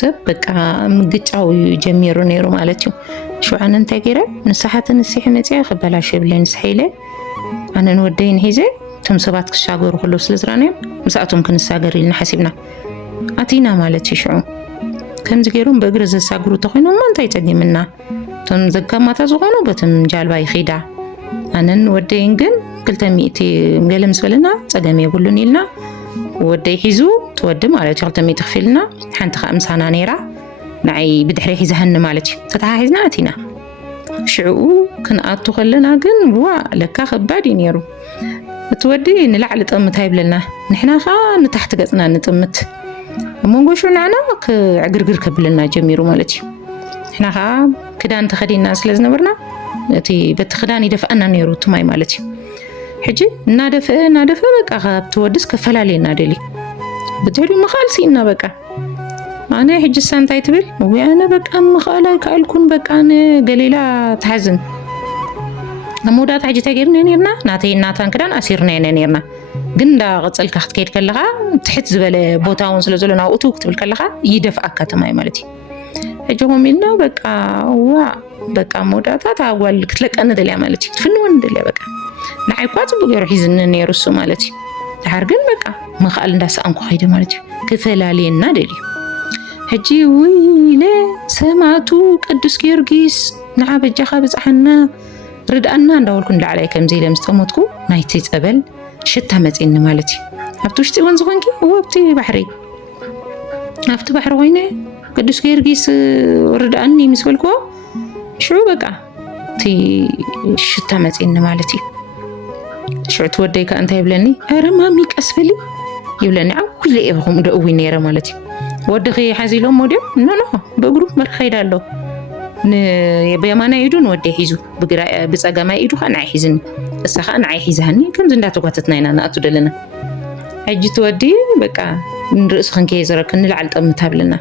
ሰብ በቃ ምግጫው ጀሚሩ ነይሩ ማለት እዩ ሽውዓነ እንታይ ገይረ ንስሓት ንስሒ መፅያ ክበላሽ የብለኝ ንስሒለ ኣነ ንወደይን ሒዘ እቶም ሰባት ክሻገሩ ከሎ ስለዝራነዮም ምስኣቶም ክንሳገር ኢልና ሓሲብና ኣቲና ማለት እዩ ሽዑ ከምዚ ገይሮም በእግሪ ዘሳግሩ ተኮይኖም እንታይ ፀጊምና እቶም ዘጋማታ ዝኾኑ በቶም ጃልባ ይኺዳ ኣነን ወደይን ግን 200 ገለ ምስ በለና ፀገም የብሉን ኢልና ወደይ ሒዙ ትወዲ ማለት እዩ 200 ክፊልና ሓንቲ ምሳና ነይራ ንዓይ ብድሕሪ ሒዛህኒ ማለት እዩ ተተሓሒዝና ኣቲና ሽዑኡ ክንኣቱ ከለና ግን ዋ ለካ ከባድ እዩ ነይሩ እትወዲ ንላዕሊ ጥምት ኣይብለና ንሕና ኸ ንታሕቲ ገፅና ንጥምት እሞንጎ ሽዑናና ክዕግርግር ከብለና ጀሚሩ ማለት እዩ ንሕና ኸ ክዳን ተኸዲና ስለዝነበርና እቲ በቲ ክዳን ይደፍአና ነይሩ ትማይ ማለት እዩ ሕጂ እናደፈ በቃ ካብትወድስ ከፈላለየና ደሊ ብትሕሪኡ መኻልሲና በቃ ኣነ ሕጂ ሳንታይ ትብል ወይ ኣነ በቃ ምኽኣል ኣይከኣልኩን በቃ ኣነ ገሊላ ትሓዝን ኣመወዳት ሕጂ ተገይርና ነርና ናተይ እናታን ክዳን ኣሲርና ነርና ግን እንዳቐፀልካ ክትከይድ ከለኻ ትሕት ዝበለ ቦታ እውን ስለ ዘሎ ናብኡ ክትብል ከለኻ ይደፍኣካ ተማይ ማለት እዩ ሕጂ ሆሚልና በቃ ዋ በቃ መወዳታት ኣጓል ክትለቀኒ ደልያ ማለት እዩ ትፍንወኒ ደልያ በቃ ንዓይ እኳ ፅቡቅ ገይሩ ሒዝኒ ነይሩ እሱ ማለት እዩ ድሓር ግን በቃ ምኽኣል እንዳሰኣንኩ ኸይደ ማለት እዩ ክፈላለየና ደልዩ ሕጂ ውይለ ሰማዕቱ ቅዱስ ጊዮርጊስ ንዓበጃኻ በፅሓና ርድኣና እንዳበልኩ ንላዕላይ ከምዚ ኢለ ምስ ጠመትኩ ናይቲ ፀበል ሽታ መፂኒ ማለት እዩ ኣብቲ ውሽጢ እውን ዝኾንኪ ኣብቲ ባሕሪ ኮይነ ቅዱስ ጊዮርጊስ ርድኣኒ ምስ በልክዎ ሽዑ በቃ እቲ ሽታ መፂኒ ማለት እዩ ሽዑ ትወደይካ እንታይ ይብለኒ ኧረ ማሚ ቀስ በሊ ይብለኒ ዓውለ ኢኹም ደእዊ ነይረ ማለት እዩ ወድኺ ሓዚሎም ሞድዮም ኖ በእግሩ መርኸይዳ ኣሎ ብየማናይ ኢዱ ንወደይ ሒዙ ብፀጋማይ ኢዱ ከዓ ንዓይ ሒዝኒ እሳ ከዓ ንዓይ ሒዛሃኒ ከምዚ እንዳተጓተትና ኢና ንኣቱ ደለና ሕጂ ትወዲ በቃ ንርእስ ክንከየ ዝረክ ንላዕሊ ጠምታ ብለና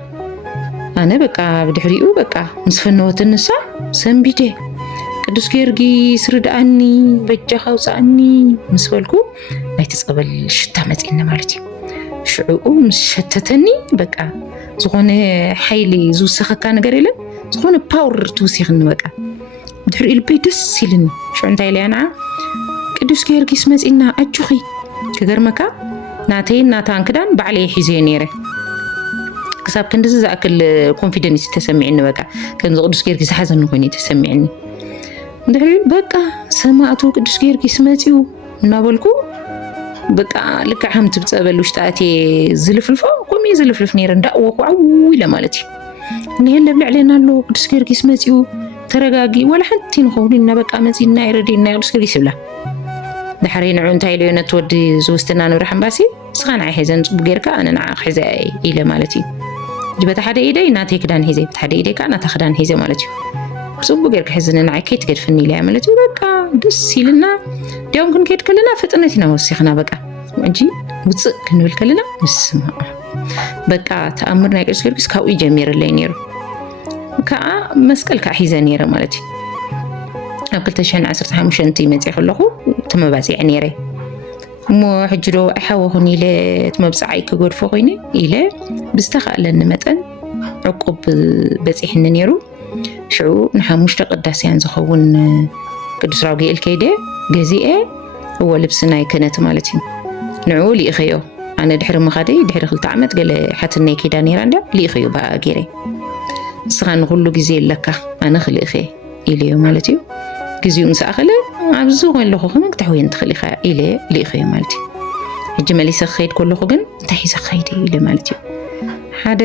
ኣነ በቃ ብድሕሪኡ በቃ ምስ ፈነወት ንሳ ሰንቢደ ቅዱስ ጊዮርጊስ ርድኣኒ በጃኻ ውፃእኒ ምስ በልኩ ናይቲ ፀበል ሽታ መፂኒ ማለት እዩ ሽዑኡ ምስ ሸተተኒ በቃ ዝኾነ ሓይሊ ዝውስኸካ ነገር የለን ዝኾነ ፓወር ትውሲኽኒ በቃ ድሕሪኡ ልበይ ደስ ኢልኒ ሽዑ እንታይ ኢለያ ንዓ ቅዱስ ጊዮርጊስ መፂና ኣጁኺ ክገርመካ ናተይ እናታን ክዳን ባዕለየ ሒዘዮ ነይረ ክሳብ ክንዲዚ ዝኣክል ኮንፊደንስ ተሰሚዕኒ በቃ ከምዚ ቅዱስ ጊዮርጊስ ዝሓዘኒ ኮይኑ ተሰሚዕኒ ድሕሪኡ በቃ ሰማዕቱ ቅዱስ ጊዮርጊስ መፂኡ እናበልኩ በቃ ልክዕ ከምቲ ብፀበል ውሽጢ ኣትየ ዝልፍልፎ ከምኡ ዝልፍልፍ ነይረ እንዳእወኩ ዓው ኢለ ማለት እዩ ንሄለ ብልዕለና ኣሎ ቅዱስ ጊዮርጊስ መፂኡ ተረጋጊ ወላ ሓንቲ ንኸውን ኢና በቃ መፂና ይረዲና ቅዱስ ጊዮርጊስ ይብላ ድሕሪ ንዑ እንታይ ኢለዮ ነቲ ወዲ ዝውስትና ንብራህ እምባሲ እስኻ ንዓይ ሒዘን ፅቡቅ ጌርካ ኣነ ንዓኻ ሒዘ ኢለ ማለት እዩ በታ ሓደ ኢደይ ናተይ ክዳን ሒዘ በታ ሓደ ኢደይ ከዓ ናታ ክዳን ሒዘ ማለት እዩ ብፅቡቅ ጌርካ ሒዝኒ ንዓይ ከይትገድፍኒ ኢለያ ማለት እዩ በቃ ደስ ኢልና ዲያውም ክንከይድ ከለና ፍጥነት ኢና ወሲኽና በቃ እንጂ ውፅእ ክንብል ከለና ምስማ በቃ ተኣምር ናይ ቅዱስ ጊዮርጊስ ካብኡ ይጀሚርለይ ነይሩ ከዓ መስቀል ከዓ ሒዘ ነይረ ማለት እዩ ኣብ 2015 መፅእ ከለኹ ተመባፂዕ ነይረ እሞ ሕጂ ዶ ኣይሓወኹን ኢለ ትመብፃዓይ ክገድፎ ኮይነ ኢለ ብዝተኸኣለኒ መጠን ዕቁብ በፂሕኒ ነይሩ ሽዑ ንሓሙሽተ ቅዳስያን ዝኸውን ቅዱስ ራጉኤል ከይደ ገዚአ እዎ ልብሲ ናይ ክህነት ማለት እዩ ንዑ ልኢኸዮ ኣነ ድሕሪ ምኻደይ ድሕሪ 2 ዓመት ገለ ሓትነይ ከይዳ ነይራ እንዳ ልኢኸዮ በኣ ገይረ እስኻ ንኩሉ ግዜ ኣለካ ኣነ ክልኢኸ ኢለዮ ማለት እዩ ግዚኡ ምስ ኣኸለ ኣብዚ ከለኹ ከመይ ክትሕወየን ትኽእል ኢኻ ኢለ ልኢኸዮ ማለት እዩ ሕጂ መሊሰ ክኸይድ ከለኹ ግን እንታይ ሒዘ ክኸይድ ኢለ ማለት እዩ ሓደ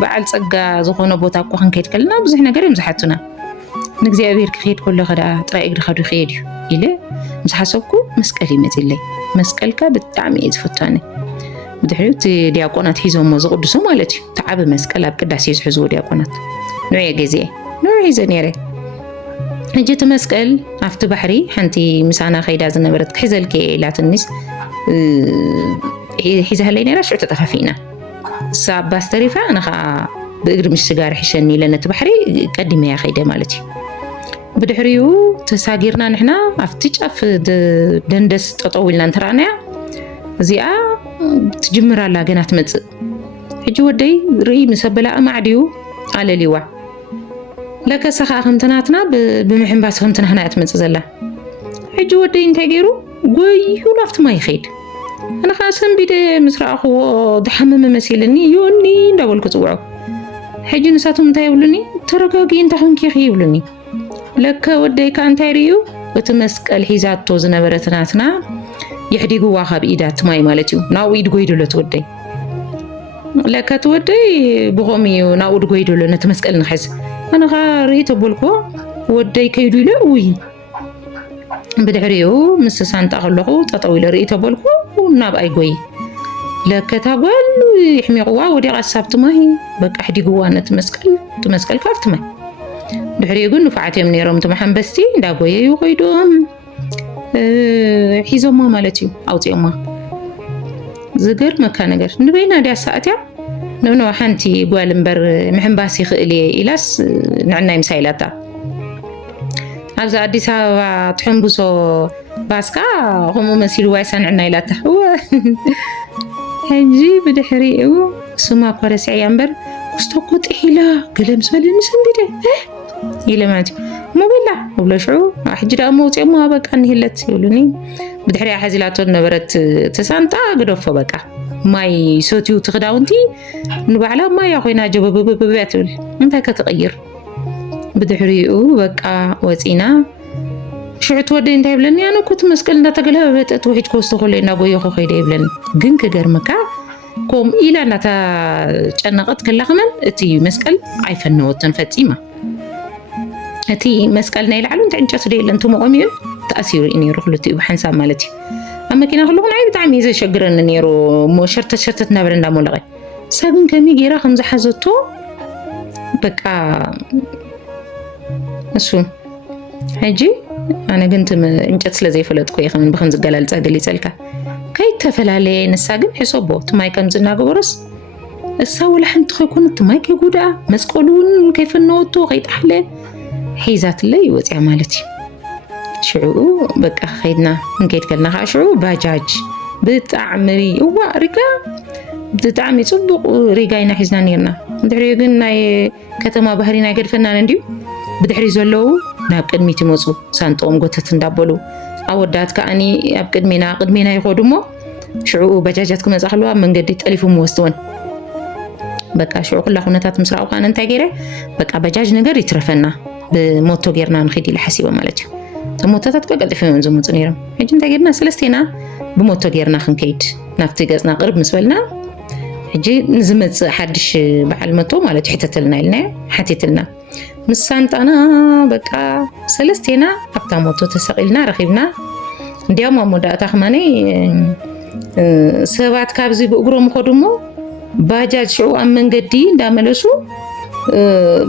በዓል ፀጋ ዝኾነ ቦታ እኳ ክንከይድ ከለና ብዙሕ ነገር እዮም ዝሓቱና ንእግዚኣብሔር ክኸይድ ከለኹ ዳ ጥራይ እግሪ ኸዱ ይኸይድ እዩ ኢለ ምስ ሓሰብኩ መስቀል ይመፅለይ መስቀልካ ብጣዕሚ እየ ዝፈትዋኒ ብድሕሪኡ እቲ ዲያቆናት ሒዞሞ ዝቅድሱ ማለት እዩ ተዓበ መስቀል ኣብ ቅዳሴ ዝሕዝዎ ዲያቆናት ንዑ ገዚአ ንዑ ሒዘ ነይረ ሕጂ እቲ መስቀል ኣብቲ ባሕሪ ሓንቲ ምሳና ከይዳ ዝነበረት ክሕዘልከ ኢላ ትንሽ ሒዛለይ ነይራ ሽዑ ተጠፋፊና እሳ ኣባስ ተሪፋ ኣነ ከዓ ብእግሪ ምሽጋር ሕሸኒ ኢለ ነቲ ባሕሪ ቀዲመያ ከይደ ማለት እዩ ብድሕሪኡ ተሳጊርና ንሕና ኣብቲ ጫፍ ደንደስ ጠጠው ኢልና እንተረኣናያ እዚኣ ትጅምራላ ገና ትመፅእ حجي ودي ري مسبلا معديو على ليوا لك سخا خمتناتنا بمحن باس خمتنا هنا اتمنى زلا حجي ودي انت غيرو قوي ونفط ما يخيد انا خاصم بيد مسرع خو دحمم مسيلني يوني نداول كصوعو حجي نساتهم انت يقولني ترغاغي انت حنكي يقولني لك ودي كان تيريو وتمسقل حيزاتو زنبرتناتنا يحديقوا خاب ايدات ماي مالتيو ناو ايد غويدلو تودي لك تودي بغومي ناو ايد غويدلو نتمسقل نحس انا غاريت بولكو ودي كيدو لوي بدحريو مس سانتا خلخو تطويل ريت بولكو وناب اي غوي لك تاغول يحميقوا ودي قصابت ماي بقى حديقوا نتمسقل تمسقل كافت ماي دحريو غن نفعتي من يروم تمحن بستي دا غوي يقيدوم حيزوما مالتيو اوطيوما زغر مكان ነገር ንበይና ዲያ ሰዓትያ ነብነ ሓንቲ ጓልምበር ምሕንባሲ ክእሊ ኢላስ ንዕናይ ምሳይላታ ኣብዛ አዲስ አበባ ትሕንብሶ ባስካ ቆሞ መሲሉ ዋይሳን ንዕና ኢላታ ሕጂ ብድሕሪኡ ስማ ኮረስዒያ እምበር ውስተኮ ጥሒላ ገለም ዝበለኒ ሰንቢደ ይለማት ሞቢላ ወብለሽዑ حج دا موصيمو بقى نهلت يقولوني بدحري حزيلاتو نبرت تسانتا غدوفو بقى ماي سوتيو تخداونتي نبعلا ما يا خوينا جبببباتول انت كتغير بدحريو بقى وصينا شعت ودي انت يبلني انا كنت مسكل انت تغلبت وحيد كوستو خلينا غويو خيده يبلن ግን كغرمكا كوم الى نتا ጨነቀት كلخمن اتي مسكل አይፈነወተን ፈጺማ እቲ መስቀል ናይ ላዕሉ እንት እንጨት ደይለ እንት መቆሚውን ተኣሲሩ ኢኒሩ ክልቲኡ ብሓንሳብ ማለት እዩ ኣብ መኪና ክልኹ ናይ ብጣዕሚ ዘሸግረኒ ነይሩ ሸርተት ነበር እንዳሞለቀ ሳግን ከሚ ጌራ ከምዝሓዘቶ በቃ እሱ ሕጂ ኣነ ግን እንጨት ስለዘይፈለጥኩ እየ ከምን ብከምዚ ገላልፃ ገሊፀልካ ከይተፈላለየ ንሳ ግን ሕሰቦ ትማይ ከምዚ እናገበሮስ እሳ ወላ ሓንቲ ከይኮነ ትማይ ከይጉድኣ መስቀሉ እውን ከይፈነወቶ ከይጣሕለ حيزات لي وصيا مالتي شعو بقى خيدنا نكيد كلنا خاشعو باجاج بتعمري هو ريكا بتعمي صبق ريغاينا حزنا نيرنا دحري ግን ናይ ከተማ ባህሪና ገድፈና እንዲው ብድሕሪ ዘለው ናብ ቅድሚት ይመጹ ሳንጦም ጎተት እንዳበሉ አወዳት ካኒ ኣብ ቅድሚና ይходሞ ሽዑ ባጃጃት ከመጻخلوا መንገዲ ጠሊፉም ወስተውን በቃ ሽዑ ኩላ ኩነታት ምስራው ካን እንታይ ገይረ በቃ ባጃጅ ነገር ይትረፈና بموتو غيرنا نخدي الحسيبه مالتي الموتات قلطفين زموت نيرم حجي انت غيرنا سلستينا بموتو غيرنا خنكيد نافتي غزنا قرب مسبلنا حجي نزمت حدش بحال متو مالتي حتتلنا لنا حتيتلنا مسانطانا بقى سلستينا حتى موتو تسقيلنا رخيبنا እንዲያም አሞዳታ خماني ሰባት ካብዚ በእግሮም ኾድሞ ባጃጅ ሽዑ ኣብ መንገዲ እንዳመለሱ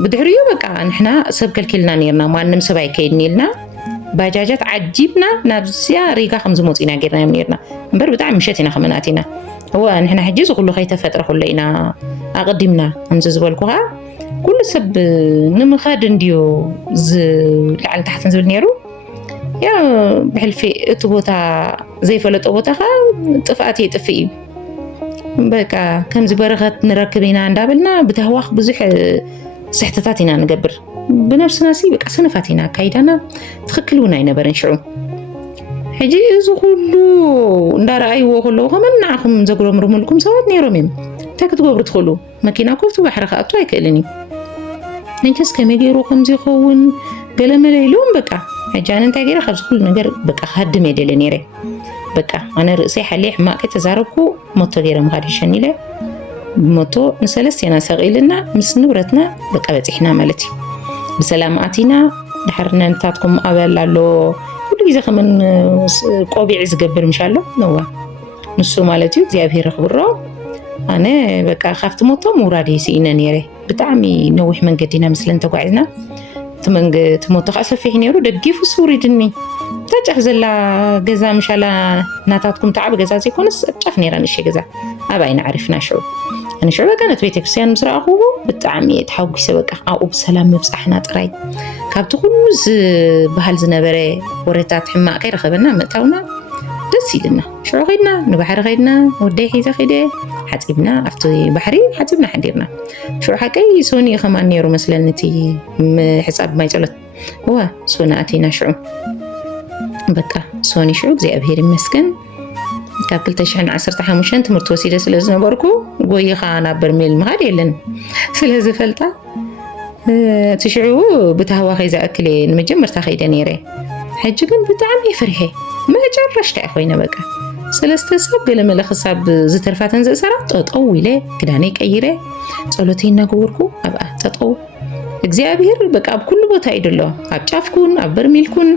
بدحريو بقى نحنا سب كلكلنا نيرنا مانم سباي كيدنيلنا باجاجات عجيبنا نابسيا ريغا خمس موصينا غيرنا نيرنا امبر بتاع مشيتنا خمناتنا هو نحنا حجيز كله خيتفطر كلنا اقدمنا همز زبلكوها كل سب نمخاد انديو لعل تحت نزل نيرو يا بحلفي اتبوتا زي فلط ابوتاخا طفاتي طفي بقى كم زبرخت نركبينا اندابلنا بتهواخ بزح سحتتاتنا نقبر بنفسنا سي بقى سنفاتنا كايدانا تخكلونا ينبرن شعو حجي ازو كله ندار ايوه كله ومنعكم زغرم رملكم سوات نيروميم تاك تغبر تخلو ماكينه كفتو بحرخه اتو يكلني نجس كميغيرو كمزي خون قلمل يلوم بقى حجان انت غير خبز كل نجر بقى خدم يدل نيري بقى انا راسي حليح ما كتزاركو موتو غير مخادشني له موتو نسلسينا سقيلنا مس نبرتنا بقى بصحنا مالتي بسلاماتنا دحرنا نتاتكم ابلالو كل غير كمان قوبيع زغبر مشالو نوا نسو مالتي እግዚአብሔር خبرو انا بقى خفت موتو مرادي سينا نيري بتعمي نوح منقدينا مثل انت قاعدنا تموتو خسفي نيرو دغيفو سوريدني تاچخ زلا غزا مشالا ناتاتكم تعب غزا سيكونس ጫፍ نيران እሺ غزا አባይና عرفنا شو انا شو كانت ቤተክርስቲያን ምስራኹ በጣም የተሐጉሰ በቃ አው በሰላም መብጻሕና ጥራይ ካብቲ ኩሉ ባህል ዝነበረ ወሬታት ሕማቅ ይረኸበና መጣውና ደስ ይልና ሽዑ ኸይድና ንባሕሪ ኸይድና ወደይ ሒዘ ኸይደ ሓፂብና ኣብቲ ባሕሪ ሓፂብና ሓዲርና ሽዑ ሓቀይ ሶኒ ኸማን ነይሩ መስለኒ እቲ ሕፃብ ማይ ጸሎት እዋ ሶኒ ኣቲና ሽዑ በቃ ሶኒ ሽዑ እግዚኣብሔር ይመስገን ካብ 2015 ትምህርቲ ወሲደ ስለ ዝነበርኩ ጎይኻ ናብ በርሜል ምኻድ የለን ስለ ዝፈልጣ ትሽዑ ብታህዋኸይ ዝኣክል ንመጀመርታ ኸይደ ነይረ ሕጂ ግን ብጣዕሚ ፍርሐ መጨረሽታ ኮይነ በቃ ሰለስተ ሰብ ገለመለ ክሳብ ዝተርፋተን ዝእሰራ ጠጠው ኢለ ክዳነይ ቀይረ ጸሎተይ እናገበርኩ ኣብኣ ጠጠው እግዚአብሔር በቃ ኣብ ኩሉ ቦታ ይደሎ ኣብ ጫፍኩን ኣብ በርሜልኩን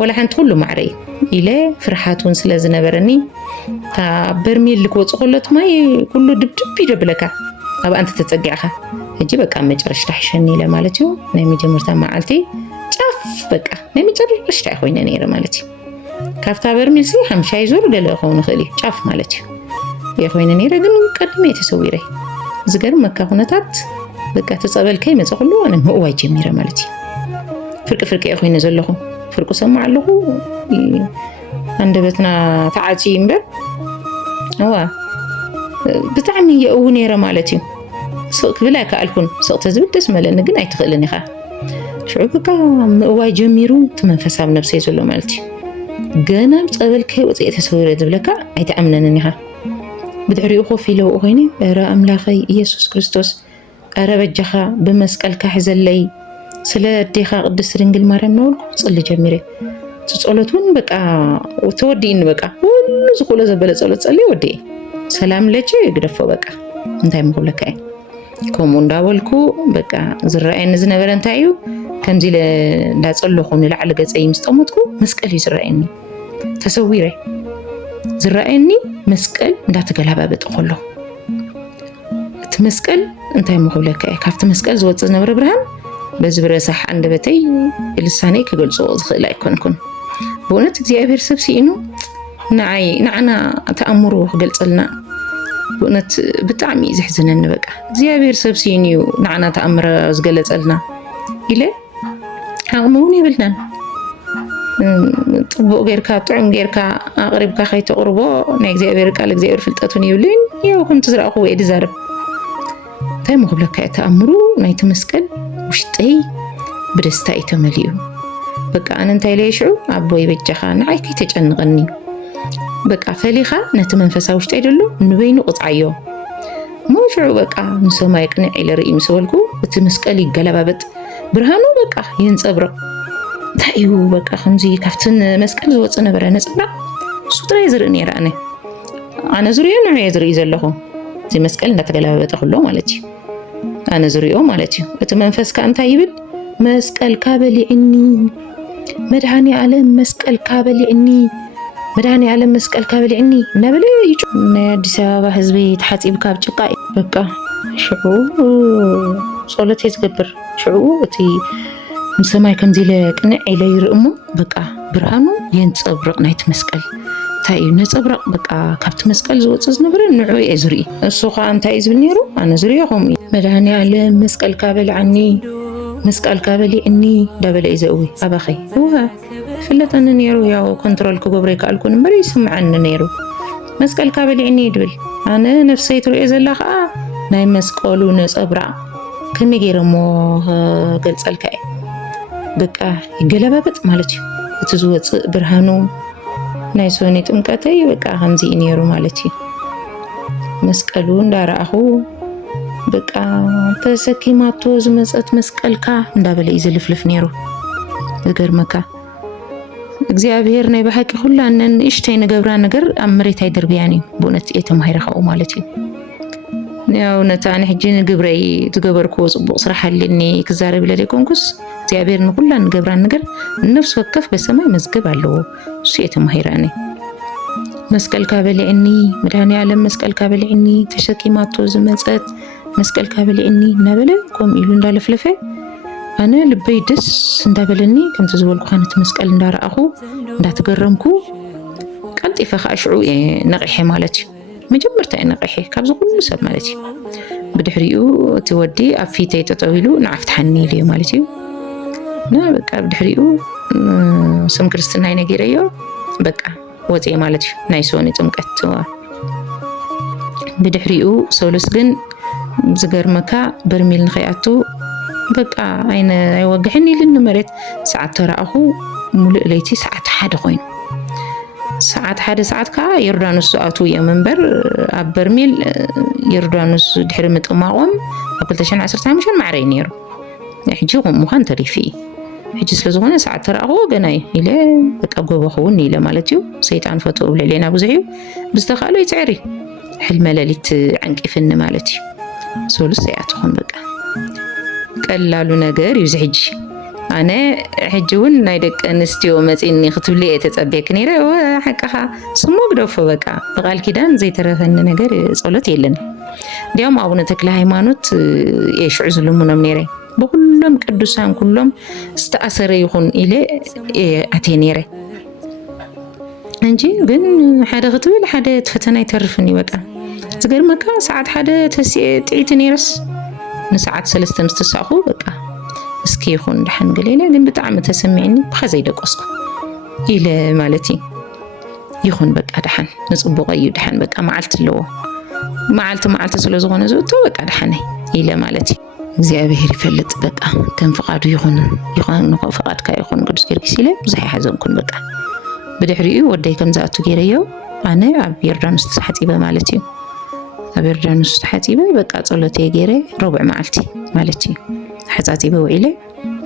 ወላ ሓንቲ ኩሉ ማዕረይ ኢለ ፍርሓቱን ስለ ዝነበረኒ ካብ በርሜል ልክወጽእ ከሎት ማይ ኩሉ ድብድብ ይደብለካ ኣብ ኣንተ ተጸጊዕኻ ሕጂ በቃ መጨረሽታ ሕሸኒ ኢለ ማለት እዩ ናይ መጀመርታ መዓልቲ ጫፍ በቃ ናይ መጨረሽታ ኮይነ ነይረ ማለት እዩ ካብታ በርሜል ሲ 5 ዙር ገለ ኾን ኽሊ ጫፍ ማለት እዩ የኾይነ ነይረ ግን ቀድሜ ተሰዊረ ዝገርም መካ ኩነታት በቃ ተጸበልከይ መጽ ኩሉ ኣነ ምእዋይ ጀሚረ ማለት እዩ ፍርቂ የኾይነ ዘለኹ ፍርቁ ሰማዕ ኣለኹ አንደበትና ተዓጺ እምበር እዋ ብጣዕሚ የእው ነይረ ማለት እዩ ስቕ ክብል ኣይከኣልኩን ስቕተ ዝብል ደስ መለኒ ግን ኣይትኽእልን ኢኻ ሽዑ በቃ ምእዋይ ጀሚሩ ትመንፈሳብ ነብሰይ ዘሎ ማለት እዩ ገና ጸበልከይ ወጽእ ተሰዊረ ዝብለካ ኣይተኣምነንን ኢኻ ብድሕሪኡ ኮፍ ኢለ ኮይነ ኧረ ኣምላኸይ ኢየሱስ ክርስቶስ ኧረ በጃኻ ብመስቀልካ ሕዘለይ ስለ ዴኻ ቅድስት ድንግል ማርያም ናውልኩ ጽሊ ጀሚረ ጸሎቱን በቃ ተወዲእኒ በቃ ሁሉ ዝኩሎ ዘበለ ጸሎት ጸሊ ወዲእ ሰላም ለጂ ግደፎ በቃ እንታይ ምኽብለካ ከምኡ እንዳበልኩ በቃ ዝረአየኒ ዝነበረ እንታይ እዩ ከምዚ እንዳጸለኹ ንላዕሊ ገጸይ ምስ ጠመትኩ መስቀል ይዝረአየኒ ተሰዊረ ዝረአየኒ መስቀል እንዳተገላባበጠ ከሎ እቲ መስቀል እንታይ ምኽብለካ ካብቲ መስቀል ዝወጽእ ዝነበረ ብርሃን በዚ ብረሳሕ አንደበተይ ልሳነይ ክገልጾ ዝኽእል ኣይኮንኩን በእውነት እግዚአብሔር ሰብ ሲኢኑ ንዓና ተኣምሮ ክገልጸልና በእውነት ብጣዕሚ ዝሕዝነኒ በቃ እግዚአብሔር ሰብ ሲኢኑ ንዓና ተኣምረ ዝገለጸልና ኢለ ዓቕሚ እውን የብልናን ጥቡቕ ጌርካ ጥዑም ጌርካ ኣቕሪብካ ከይተቕርቦ ናይ እግዚአብሔር ቃል እግዚአብሔር ፍልጠቱን ይብልን ያው ከምቲ ዝረኣኹ ወይ ድዛርብ እንታይ ምኽብለካ ተኣምሩ ናይቲ መስቀል ውሽጠይ ብደስታ የተመልዩ በቃ ኣነ እንታይ ለይሽዑ ኣቦይ በጃኻ ንዓይ ከይተጨንቐኒ በቃ ፈሊኻ ነቲ መንፈሳዊ ውሽጠይ ደሎ ንበይኑ ቕፅዓዮ ሞሽዑ በቃ ንሰማይ ቅንዕ ኢለ ርኢ ምስ በልኩ እቲ መስቀል ይገለባበጥ ብርሃኑ በቃ የንጸብረቕ እንታይ እዩ በቃ ከምዚ ካብትን መስቀል ዝወፅእ ነበረ ነጸብራቕ እሱ ጥራይ ዝርኢ ነይረ ኣነ ዝርዮ ንዕየ ዝርኢ ዘለኹ እዚ መስቀል እንዳተገለባበጠ ኩሎ ማለት እዩ ኣነ ዝርዮ ማለት እዩ እቲ መንፈስካ እንታይ ይብል መስቀልካ በሊዕኒ መድኃኒ ዓለም መስቀልካ በሊዕኒ መድኃኒ ዓለም መስቀልካ በሊዕኒ እናበለ ይጩ ናይ አዲስ አበባ ህዝቢ ተሓፂብካ ኣብ ጭቃ በቃ ሽዑ ጸሎት ዝገብር ሽዑ እቲ ንሰማይ ከምዚ ለቅንዕ ኢለ ይርእሞ በቃ ብርሃኑ የንጸብረቕ ናይቲ መስቀል እንታይ እዩ ነጸብረቕ በቃ ካብቲ መስቀል ዝወፅእ ዝነበረ ንዑ እየ ዝርኢ እሱ ኸ እንታይ ዝብል ነይሩ ኣነ ዝርዮ ከምኡ መድኃኒ ዓለም መስቀልካ በልዓኒ መስቀልካ በሊዕኒ ዳበለ እዩ ዘእዊ ኣባኸይ እዋ ፍለጠኒ ነይሩ ያው ኮንትሮል ክገብሮ ይከኣልኩን እምበር ይስምዐኒ ነይሩ መስቀልካ በሊዕኒ ድብል ኣነ ነፍሰይ ትሪኦ ዘላ ከዓ ናይ መስቀሉ ነጸብራቕ ከመይ ገይረ እሞ ክገልጸልካ እየ በቃ ይገለባበጥ ማለት እዩ እቲ ዝወፅእ ብርሃኑ ናይ ሶኒ ጥምቀተይ በቃ ከምዚ ነይሩ ማለት እዩ መስቀሉ እንዳረኣኹ በቃ ተሰኪማቶ ዝመፀት መስቀልካ እንዳበለ እዩ ዝልፍልፍ ነይሩ ዝገርመካ እግዚአብሔር ናይ ብሓቂ ኩላነን እሽተይ ንገብራ ነገር ኣብ መሬት ኣይደርብያን እዩ ብእውነት እየ ተማሂረኻኡ ማለት እዩ ያው ነታን ሕጂ ንግብረይ ዝገበርክዎ ጽቡቕ ስራሕ ኣለኒ ክዛረብ ኢለ ደይኮንኩስ እግዚአብሔር ንኩላን ንገብራ ነገር ነፍስ ወከፍ በሰማይ መዝገብ ኣለዎ እሱ እየ ተማሂራኒ መስቀልካ በሊዕኒ መድኃኒ ዓለም መስቀልካ በሊዕኒ ተሸኪማቶ ዝመፀት መስቀልካ በሊዕኒ እናበለ ከምኡ ኢሉ እንዳለፍለፈ ኣነ ልበይ ደስ እንዳበለኒ ከምቲ ዝበልኩ ኻነት መስቀል እንዳረኣኹ እንዳተገረምኩ ቀልጢፈ ከዓ ሽዑ ነቂሐ ማለት እዩ መጀመርታ ነቂሐ ካብዚ ኩሉ ሰብ ማለት እዩ ብድሕሪኡ እቲ ወዲ ኣብ ፊተይ ጠጠው ኢሉ ንዓፍትሓኒ ኢሉ ማለት እዩ እና በቃ ብድሕሪኡ ስም ክርስትናይ ነጊረዮ በቃ ወፅየ ማለት እዩ ናይ ሶኒ ጥምቀት ብድሕሪኡ ሰሉስ ግን ዝገርመካ በርሚል ንኸይኣቱ በቃ ኣይወግሕን ኢልን መሬት ሰዓት ተራእኹ ሙሉእ ለይቲ ሰዓት 1 ኮይኑ ሰዓት 1 ሰዓት ከዓ ዮርዳኖስ ዝኣቱ እዮም እምበር ኣብ በርሚል ዮርዳኖስ ድሕሪ ምጥማቖም ኣብ 2015 ማዕረይ ነይሩ ሕጂ ምዃን ተሪፊ ሕጂ ስለዝኾነ ሰዓት ተራእኹ ገና ኢለ በቃ ጎበኹውን ኢለ ማለት እዩ ሰይጣን ፈትኡ ብልዕልና ብዙሕ እዩ ብዝተኻእሎ ይፅዕሪ ሕልመ ሌሊት ዓንቂፍኒ ማለት እዩ ሰሉስ ሰይኣትኹን በቃ ቀላሉ ነገር እዩ ሕጂ ኣነ ሕጂ እውን ናይ ደቂ ኣንስትዮ መፂኒ ክትብልየ ተፀበየክ ነይረ ሓቃኻ ስሙግ ደፎ በቃ ብቓል ኪዳን ዘይተረፈኒ ነገር ጸሎት የለን እንዲያውም ኣቡነ ተክለ ሃይማኖት የሽዑ ዝልሙኖም ነይረ ብኩሎም ቅዱሳን ኩሎም ዝተኣሰረ ይኹን ኢለ ኣትየ ነይረ እንጂ ግን ሓደ ክትብል ሓደ ትፈተና ይተርፍኒ በቃ ዝገርመካ ሰዓት 1 ተሲኤ ጥዒት ነይረስ ንሰዓት 3 ምስ ተሳኹ በቃ እስኪ ይኹን ድሓን ገሌለ ግን ብጣዕሚ ተሰሚዕኒ ብኸዘይደቆስኩ ኢለ ማለት ይኹን በቃ ድሓን ንፅቡቕ እዩ ድሓን በቃ መዓልቲ ኣለዎ መዓልቲ ስለ ዝኾነ ዝእቶ በቃ ድሓነይ ኢለ ማለት እዩ እግዚአብሔር ይፈልጥ በቃ ከም ፍቃዱ ይኹን ፍቃድካ ይኹን ቅዱስ ጊዮርጊስ ኢለ ብዙሕ ይሓዘንኩን በቃ ብድሕሪኡ ወደይ ከም ዝኣቱ ገይረዮ ኣነ ኣብ ዮርዳኖስ ተሓፂበ ማለት እዩ ኣብ ዮርዳኖስ ተሓፂበ በቃ ጸሎተይ ገይረ ረቡዕ መዓልቲ ማለት እዩ ሓፃፂበ ውዒለ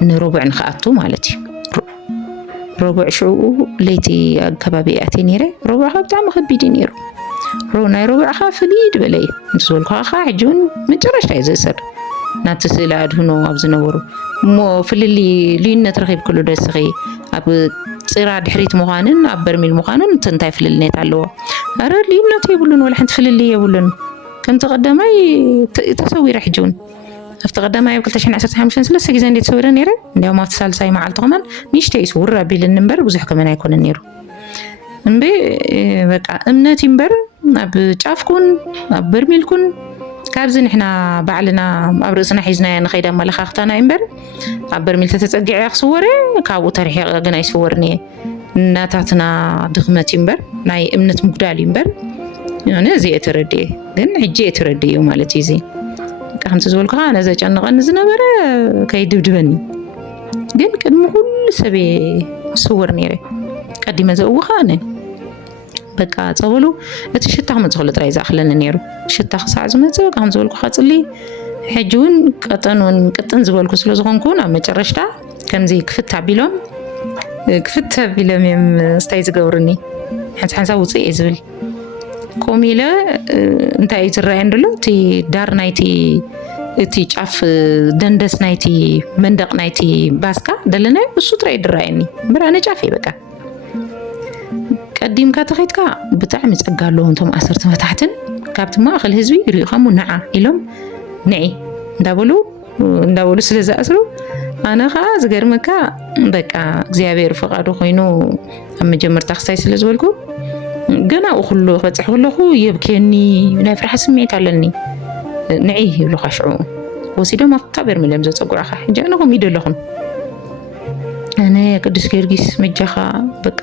ንረቡዕ ንኽኣቱ ማለት እዩ ረቡዕ ሽዑ ለይቲ ከባቢ ኣትየ ነይረ ረቡዕ ከዓ ብጣዕሚ ከቢድ እዩ ነይሩ ናይ ረቡዕኻ ፍልይ ድበለ እዩ እንትዝበልኩ ከዓ ሕጂ እውን መጨረሻ እዩ ዝእሰር ናቲ ስእሊ ኣድህኖ ኣብ ዝነበሩ እሞ ፍልሊ ልዩነት ረኺብክሉ ደስኺ ኣብ ፅራ ድሕሪት ምዃንን ኣብ በርሚል ምዃንን እንታይ ፍልልነት ኣለዎ ኣረ ልዩነት የብሉን ወላ ሓንቲ ፍልሊ የብሉን ከምቲ ቀዳማይ ተሰዊረ ሕጂ እውን ኣብቲ ቀዳማይ ኣብ 2015 3 ግዜ እንዴት ተሰዊረ ነይረ እንዲያውም ኣብቲ ሳልሳይ መዓልቲ ከመን ንእሽተይ ይስውር ኣቢልን እምበር ብዙሕ ከመን ኣይኮነን ነይሩ እምበ በቃ እምነት እምበር ኣብ ጫፍኩን ኣብ በርሚልኩን ካብዚ ንሕና ባዕልና ኣብ ርእስና ሒዝናያ ንኸይድ ኣመለኻኽታና እምበር ኣብ በርሚል ተፀጊዐ ክስወረ ካብኡ ተርሒ ግን ኣይስወርን እየ እናታትና ድኽመት እምበር ናይ እምነት ምጉዳል እምበር ኣነ እዚ የተረድየ ግን ሕጂ የተረድዩ ማለት እዩ እዚ ከምቲ ዝበልኩ ኣነ ዘጨንቐኒ ዝነበረ ከይድብድበኒ ግን ቅድሚ ኩሉ ሰብ ስውር ነይረ ቀዲመ ዘእውኻ ኣነ በቃ ጸበሉ እቲ ሽታ ክመፅእ ከሎ ጥራይ ዝኣኽለኒ ነይሩ ሽታ ክሳዕ ዝመፅእ ከም ዝበልኩ ኸፅሊ ሕጂ እውን ቅጥን ዝበልኩ ስለ ዝኾንኩን ኣብ መጨረሽታ ከምዚ ክፍት ኣቢሎም እዮም ስታይ ዝገብሩኒ ሓንሳ ውፅእ እየ ዝብል ከምኡ ኢለ እንታይ እዩ ዝረአየኒ ደሎ እቲ ዳር ናይቲ እቲ ጫፍ ደንደስ ናይቲ መንደቕ ናይቲ ባስካ ደለናዮ እሱ ጥራይ ይረአየኒ እምበር ኣነ ጫፍ እየ በቃ ቀዲምካ ተኸይድካ ብጣዕሚ ፀጋ ኣለዎም እቶም ኣሰርተ ፈታሕትን ካብቲ ማእኸል ህዝቢ ይሪኢኻሞ ነዓ ኢሎም ንዒ እንዳበሉ ስለ ዝኣስሩ ኣነ ከዓ ዝገርመካ በቃ እግዚኣብሔር ፍቓዱ ኮይኑ ኣብ መጀመርታ ክሳይ ስለ ዝበልኩ ገና ኩሉ ክበፅሕ ከለኹ የብኬኒ ናይ ፍርሓት ስምዒት ኣለኒ ንዒ ይብሉኻ ሽዑ ወሲዶም ኣብታ በርሚል እዮም ዘፀጉዑኻ ሕጂ ኣነ ከምኡ ይደለኹን ኣነ ቅዱስ ጊዮርጊስ መጃኻ በቃ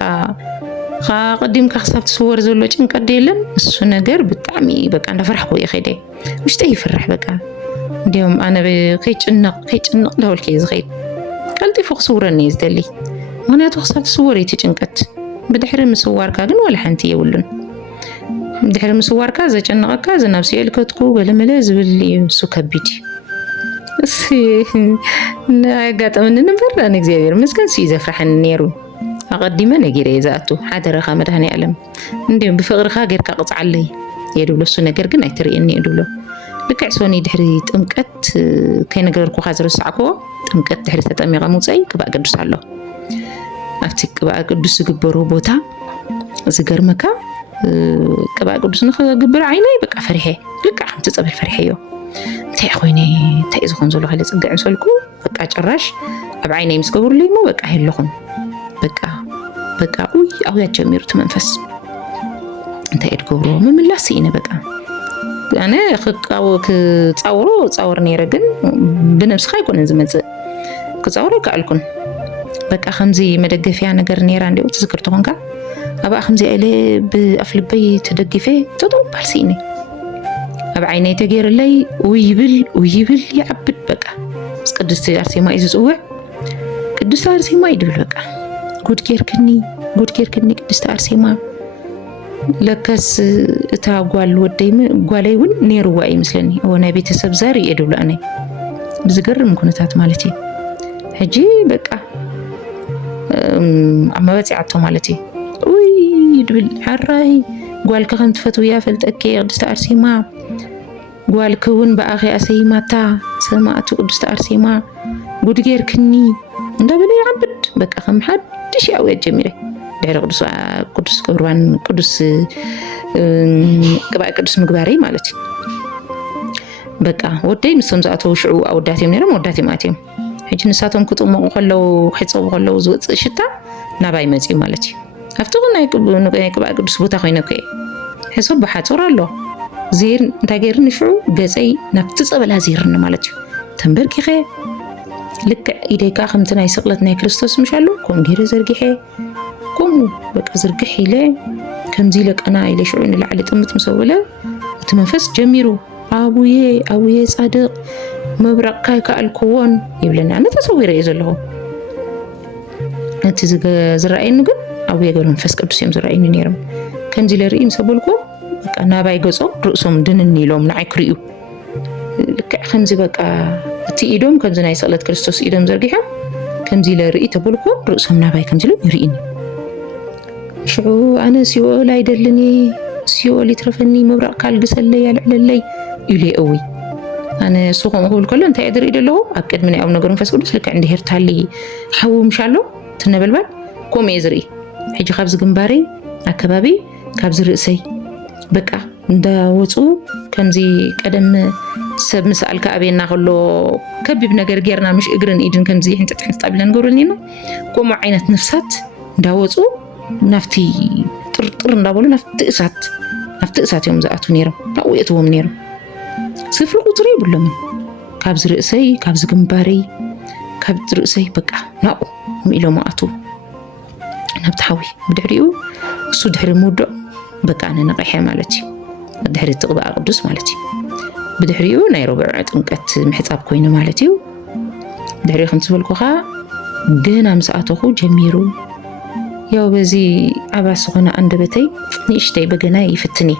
ቀዲምካ ክሳብ ትስወር ዘሎ ጭንቀት የለን እሱ ነገር ብጣዕሚ በቃ እንዳፈርሕኩ እየ ኸይደ ውሽጠይ ይፍራሕ በቃ እንዲያውም ኣነ ከይጭንቕ እንዳበልከ እየ ዝኸይድ ቀልጢፉ ክስውረኒ እየ ዝደሊ ምክንያቱ ክሳብ ትስወር እቲ ጭንቀት ብድሕሪ ምስዋርካ ግን ወላ ሓንቲ የብሉን ድሕሪ ምስዋርካ ዘጨንቐካ ዝናብ ሲኤልከትኩ ገለመለ ዝብል እዩ እሱ ከቢድ እሲ ኣጋጠመኒ እምበር ኣነ እግዚኣብሔር መስገን እዩ ዘፍርሐኒ ነይሩ ኣቐዲመ ነጊረ ዝኣቱ ሓደረኻ መድሃኒ ዓለም እንዲም ብፍቕርኻ ጌርካ ቅፅዓለይ የድብሎ እሱ ነገር ግን ኣይትርእየኒ የድብሎ ልክዕ ሶኒ ድሕሪ ጥምቀት ከይነገርኩኻ ዝረሳዕክዎ ጥምቀት ድሕሪ ተጠሚቐ ምውፀይ ቅባእ ቅዱስ ኣሎ ኣብቲ ቅባእ ቅዱስ ዝግበሮ ቦታ ዝገርመካ ቅባእ ቅዱስ ንኽግብር ዓይነይ በቃ ፈሪሐ ልክዕ ከምቲ ፀበል ፈሪሐ እዮ እንታይ ኮይነ እንታይ ዝኾን ዘሎ ከለ ፅግዕ ምሰልኩ በቃ ጭራሽ ኣብ ዓይነይ ምስ ገበሩለይ ሞ በቃ የለኹም በቃ ኣውያ ጀሚሩ እቲ መንፈስ እንታይ እድገብሮ ምምላስ ኢነ በቃ ኣነ ክፃውር ነይረ ግን ብነብስኻ ኣይኮነን ዝመፅእ ክፃውሮ ይከኣልኩን በቃ ከምዚ መደገፊያ ነገር ነይራ እንዲኡ ትዝክርቲ ኮንካ أبا خمزي إلي بأفلبي تدقفي تطوب بالسيني أبا عيني تغير لي ويبل يعبد بقى بس قدست أرسيما إذا صوع قدست أرسيما يدبل بقى قد كيركني قدست أرسيما لكس تا قوال وديم قوالي ون نيرو واي مسلني وانا بيت سبزاري يدول أنا بزقر مكونتات مالتي هجي بقى أما بتي عطو مالتي وي يدبل حراي قوال كخنت فتويا فلتأكي قدست أرسيما قوال كون بأخي أسيما تا سمعتو قدست أرسيما قد كيركني دابلي عبد بقى خم حد شيء أوي جميلة داير قدس قربان قدس قدس مقباري مالتي بقى ودي مسهم زاتو شعو أوداتي منيرم وداتي ماتيم حيث نساتهم كتوم خلو حيصوب خلو زوت شتا ناباي ماتي مالتي هفتغل نايك بقى قدس بوتا خوينكي حيصوب بحاتور الله زير نتاقير نشعو قزي نفتز أبلا زيرن مالتي تنبركي خي لك إليكا خمتنا يسقلتنا كريستوس مشالو كوم غير زرقحي كوم بقى زرقحي ليه كم زيلك أنا إلي شعون اللي علي تمت مسولة تمنفس جميرو أبويه صادق مبرق كايكا الكوون يبلنا أنا تصوير يزله أنت زرعين نقول أبويه قبل منفس قدس يوم زرعين نيرم كم زيل رئيم سبولكو بقى أنا بايقصو رؤسهم دن النيلوم نعيكريو لك خمزي بقى እቲ ኢዶም ከምዚ ናይ ስቕለት ክርስቶስ ኢዶም ዘርጊሖም ከምዚ ለርኢ ተበልኮ ርእሶም ናባይ ከምዚ ኢሎም ይርኢኒ ሽዑ ኣነ ሲኦል ኣይደልኒ ሲኦል ይትረፈኒ መብራቕ ካልግሰለይ ያልዕለለይ ኢሉ እውይ ኣነ ሱኹም ክብል ከሎ እንታይ እየ ዝርኢ ዘለኹ ኣብ ቅድሚ ናይ ኣቡነ ገብረ መንፈስ ቅዱስ ልክዕ እንድሄር ታሊ ሓውምሻሎ ትነበልባል ከምኡ እየ ዝርኢ ሕጂ ካብዚ ግንባረይ ኣከባቢ ካብዚ ርእሰይ በቃ እንዳወፁ ከምዚ ቀደም ሰብ مسأل كأبينا خلو كبب نجر جيرنا مش إجرن إيدن كم زي حنت تحت قبل نقولنينا كوم عينة نفسات داوزو نفتي طر نداولو نفت إسات يوم زاتو نيرو نقويتو منيرو صفر قطري بلو من كابز رأسي كابز جنباري كابز رأسي بقى ناو ميلو ما أتو نبتحوي بدحريو سو دحري مودو بقى أنا نقيحة مالتي دحري تقبع قدوس مالتي بدحريو ناي ربع ጥምቀት محصاب ኮይኑ ማለት እዩ ድሕሪኡ ከም ትፈልኩኻ ገና ምስኣተኹ ጀሚሩ ያው በዚ ዓባስ ኾነ አንደበተይ ንእሽተይ በገና ይፍትኒ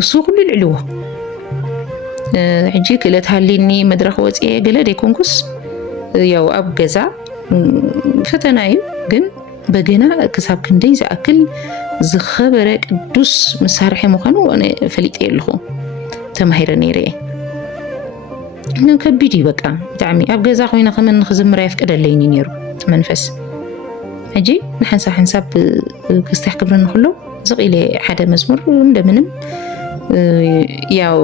እሱ ኩሉ ልዕልዎ ሕጂ ክእለት ሃሊኒ መድረኽ ወፅየ ገለ ደይኮንኩስ ያው ኣብ ገዛ ፈተና እዩ ግን በገና ክሳብ ክንደይ ዝኣክል ዝኸበረ ቅዱስ መሳርሒ ምዃኑ ኣነ ፈሊጠ ኣለኹ تمهير نيري إنه كبدي بقى دعمي أبغى زاخوينا خمن نخزم رايف كده اللي ينيرو تمنفس أجي نحن حساب كستحق برنا كله زقي لي حدا مزمور منهم ياو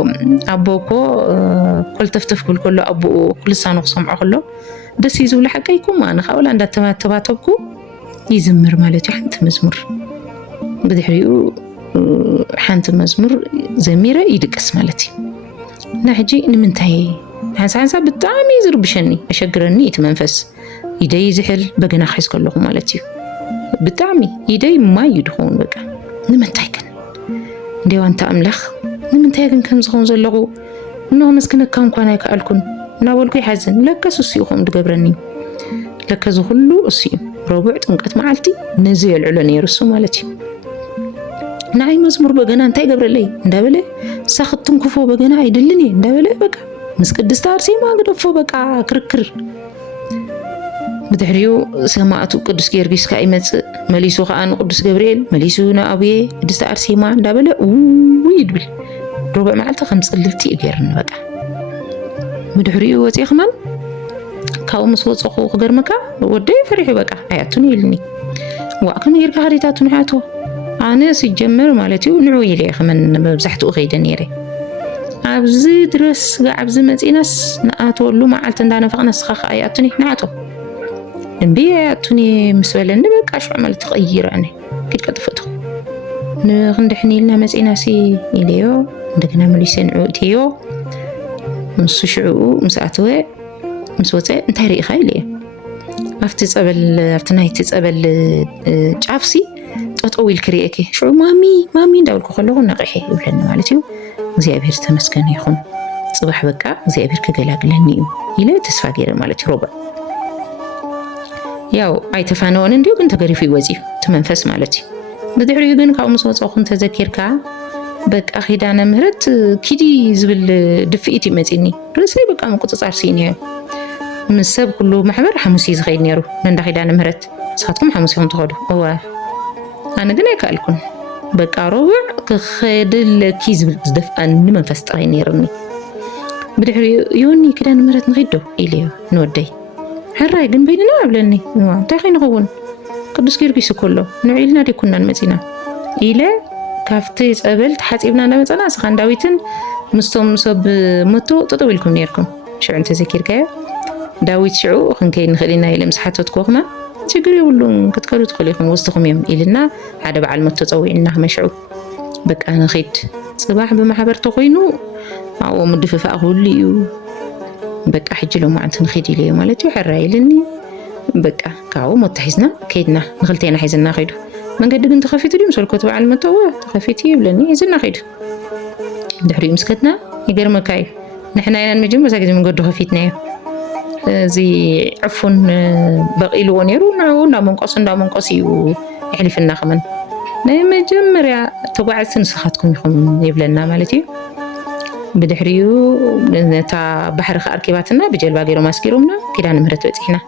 أبوكو كل تفتف كله أبو كل سانو سمع كله بس يزول حقا يكون ما أنا خاول عند تباتبكو يزمر مالتي حنت مزمور بدي حريو حانت مزمور زميرة يدقس مالتي نحجي نمنتهي حانسا بتعامي يزربشني أشقرني يتمنفس يدي زحل بقنا خيس كلهم مالتي بتعامي يدي ما يدخون بقى نمنتهي كن ديو أنت أملخ نمنتهي كن زخون زلغو إنه مسكنة كان كوانا يكألكن ناولكو يحزن لكسو سيوخم دقبرني لكسو خلو أسيو ربعت انقات معالتي نزيل العلاني رسو مالتي ناي مزمور بغنا انتي قبر لي ندابله ساختم كفو بغنا يدلني ندابله بقى مسقدس تارسي ما قدفو بقى كركر بدحريو سماعتو قدس جيرجس كايمص مليسو خان قدس جبريل مليسو نابيه قدس تارسي ما ندابله ويدبل ربع معلته خمس قللتي غيرن بقى بدحريو وتي خمن كاو مسوصخو خغرمكا ودي فريحي بقى حياتوني يلني واكن يركا حريتاتو نحاتو أنا سيجمر مالتي ونعوي لي خمن بزحت أخيد نيري عبز درس عبز متينس نأتو اللو معلت عندنا فقنا سخاخ آياتني نعتو نبي آياتني مسؤولة نبقى شو عمل تغير عني كيف كتفتو نغندحني لنا متينسي إليو ندقنا مليسين عوتيو مسوشعو مسأتوه مسوته انتهي ريخي لي أفتي تقبل جافسي ጠጠው ኢል ክሪኤኪ ሽዑ ማሚ እንዳብልኩ ከለኹ ነቂሐ ይብለኒ ማለት እዩ እግዚኣብሔር ዝተመስገነ ይኹን ፅባሕ በቃ እግዚኣብሔር ክገላግለኒ እዩ ኢለ ተስፋ ገይረ ማለት እዩ ሮባ ያው ኣይተፋነወን እንዲሁ ግን ተገሪፉ ይወፅዩ እቲ መንፈስ ማለት እዩ ብድሕሪኡ ግን ካብኡ ምስ ወፀኹ እንተዘኪርካ በቃ ኪዳነ ምህረት ኪዲ ዝብል ድፍኢት ይመፂኒ ርእሰይ በቃ ምቁፅፃር ሲእኒዮ ምስ ሰብ ኩሉ ማሕበር ሓሙስ እዩ ዝኸይድ ነይሩ ነንዳ ኪዳነ ምህረት ንስኻትኩም ሓሙስ ኢኹም ትኸዱ እዋ ኣነ ግን ኣይከኣልኩን በቃ ሮብዕ ክኸድለኪ ዝብል ዝደፍኣኒ መንፈስ ጥራይ ነይርኒ ብድሕሪኡ ዮኒ ኪዳነ ምህረት ንኸይድ ዶ ኢልዮ ንወደይ ሕራይ ግን በይንና ኣብለኒ እንታይ ከይንኸውን ቅዱስ ጊዮርጊስ እኮ ኣሎ ንዑ ኢልና ደይኩና ንመፂና ኢለ ካብቲ ፀበል ተሓፂብና እንዳመፀና ስኻን ዳዊትን ምስቶም ሰብ መቶ ጠጠው ኢልኩም ነርኩም ሽዑ እንተዘኪርካዮ ዳዊት ሽዑ ክንከይድ ንኽእል ኢና ኢለ ምስ ሓተትኩ ኹማ ችግር የብሉን ክትከዱ ትኽእሉ ኢኹም ወስትኹም እዮም ኢልና ሓደ በዓል መቶ ፀዊዕና ክመሽዑ በቃ ንኸይድ ፅባሕ ብማሕበር ተኮይኑ ኣብኡ ምድፍፋእ ኩሉ እዩ በቃ ሕጂ ሎማዓንቲ ንኸይድ ኢለዮ ማለት እዩ ሕራ ኢልኒ በቃ ካብኡ ሞቶ ሒዝና ከይድና ንክልቴና ሒዝና ኸይዱ መንገዲ ግን ተኸፊቱ ድዩ ምሰልኮት በዓል መቶ ተኸፊቱ ይብለኒ ሒዝና ኸይዱ ድሕሪኡ ምስ ከድና ይገርመካ እዩ ንሕና ኢና ንመጀመርታ ግዜ መንገዲ ከፊትናዮ እዚ ዕፉን በቂልዎ ነይሩ ንዑ እንዳመንቆስ እዩ ይሕልፍና ኸመን ናይ መጀመርያ ተጓዓዝቲ ንስኻትኩም ኢኹም ይብለና ማለት እዩ ብድሕሪኡ ነታ ባሕሪ ከኣርኪባትና ብጀልባ ገይሮም ኣስጊሮምና ኪዳነ ምህረት በፂሕና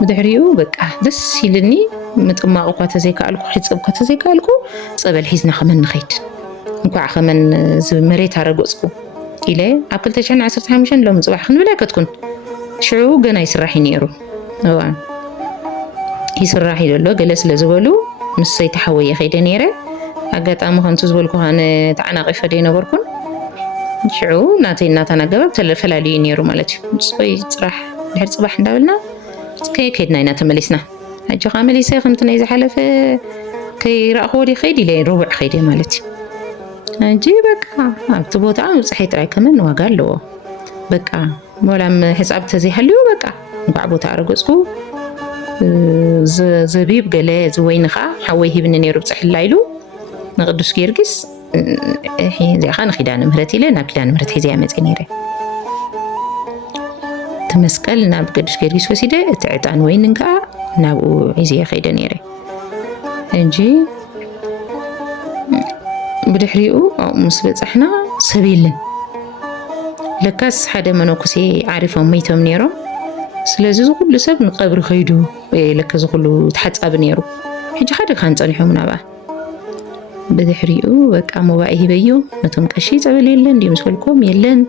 ብድሕሪኡ በቃ ደስ ኢልኒ ምጥማቕ እኳ ተዘይከኣልኩ ሕፅብ እኳ ተዘይከኣልኩ ፀበል ሒዝና ኸመን ንኸይድ እንኳዕ ኸመን መሬት ኣረገፅኩ ኢለ ኣብ 2015 ሎሚ ፅባሕ ክንብል ኣይከትኩን ሽዑ ገና ይስራሕ ነይሩ እዋ ይስራሕ ይደሎ ገለ ስለ ዝበሉ ምስይ ተሓወየ ኸይደ ነይረ ኣጋጣሚ ከምቲ ዝበልኩ ኸነ ተዓናቒፈ ደይነበርኩን ሽዑ ናተይ እናተናገበ ተፈላለዩ ነይሩ ማለት እዩ ፅይ ፅራሕ ድሕሪ ፅባሕ እንዳበልና ከይድና ኢና ተመሊስና ሕጂ ኸ መሊሰ ከምቲ ናይ ዝሓለፈ ከይረእኽዎ ዲ ኸይድ ኢለ ሩቡዕ ኸይደ ማለት እዩ ሕጂ በቃ ኣብቲ ቦታ ምብፅሐይ ጥራይ ከመን ዋጋ ኣለዎ በቃ ወላም ሕሳብ ተዘይሃልዩ በቃ እንኳዕ ቦታ ኣረገፅኩ ዘቢብ ገለ ዝወይኒ ኸዓ ሓወይ ሂብኒ ነይሩ ብፅሕላ ኢሉ ንቅዱስ ጊዮርጊስ እዚኻ ንኪዳነ ምህረት ኢለ ናብ ኪዳነ ምህረት ሒዘያ መፀ ነይረ እቲ መስቀል ናብ ቅዱስ ጊዮርጊስ ወሲደ እቲ ዕጣን ወይንን ከዓ ናብኡ ሒዘየ ኸይደ ነይረ እንጂ ብድሕሪኡ ምስ በፃሕና ሰብ የለን ለካስ ሓደ መነኩሴ ዓሪፎም ሞይቶም ነይሮም ስለዚ ዝኩሉ ሰብ ንቀብሪ ኸይዱ ለካ ዝኩሉ ተሓፃቢ ነይሩ ሕጂ ሓደ ካንፀኒሖም ናብኣ ብድሕሪኡ በቃ ሞባኢ ሂበዩ ነቶም ቀሺ ፀበል የለን እንዲ ምስ በልኩም የለን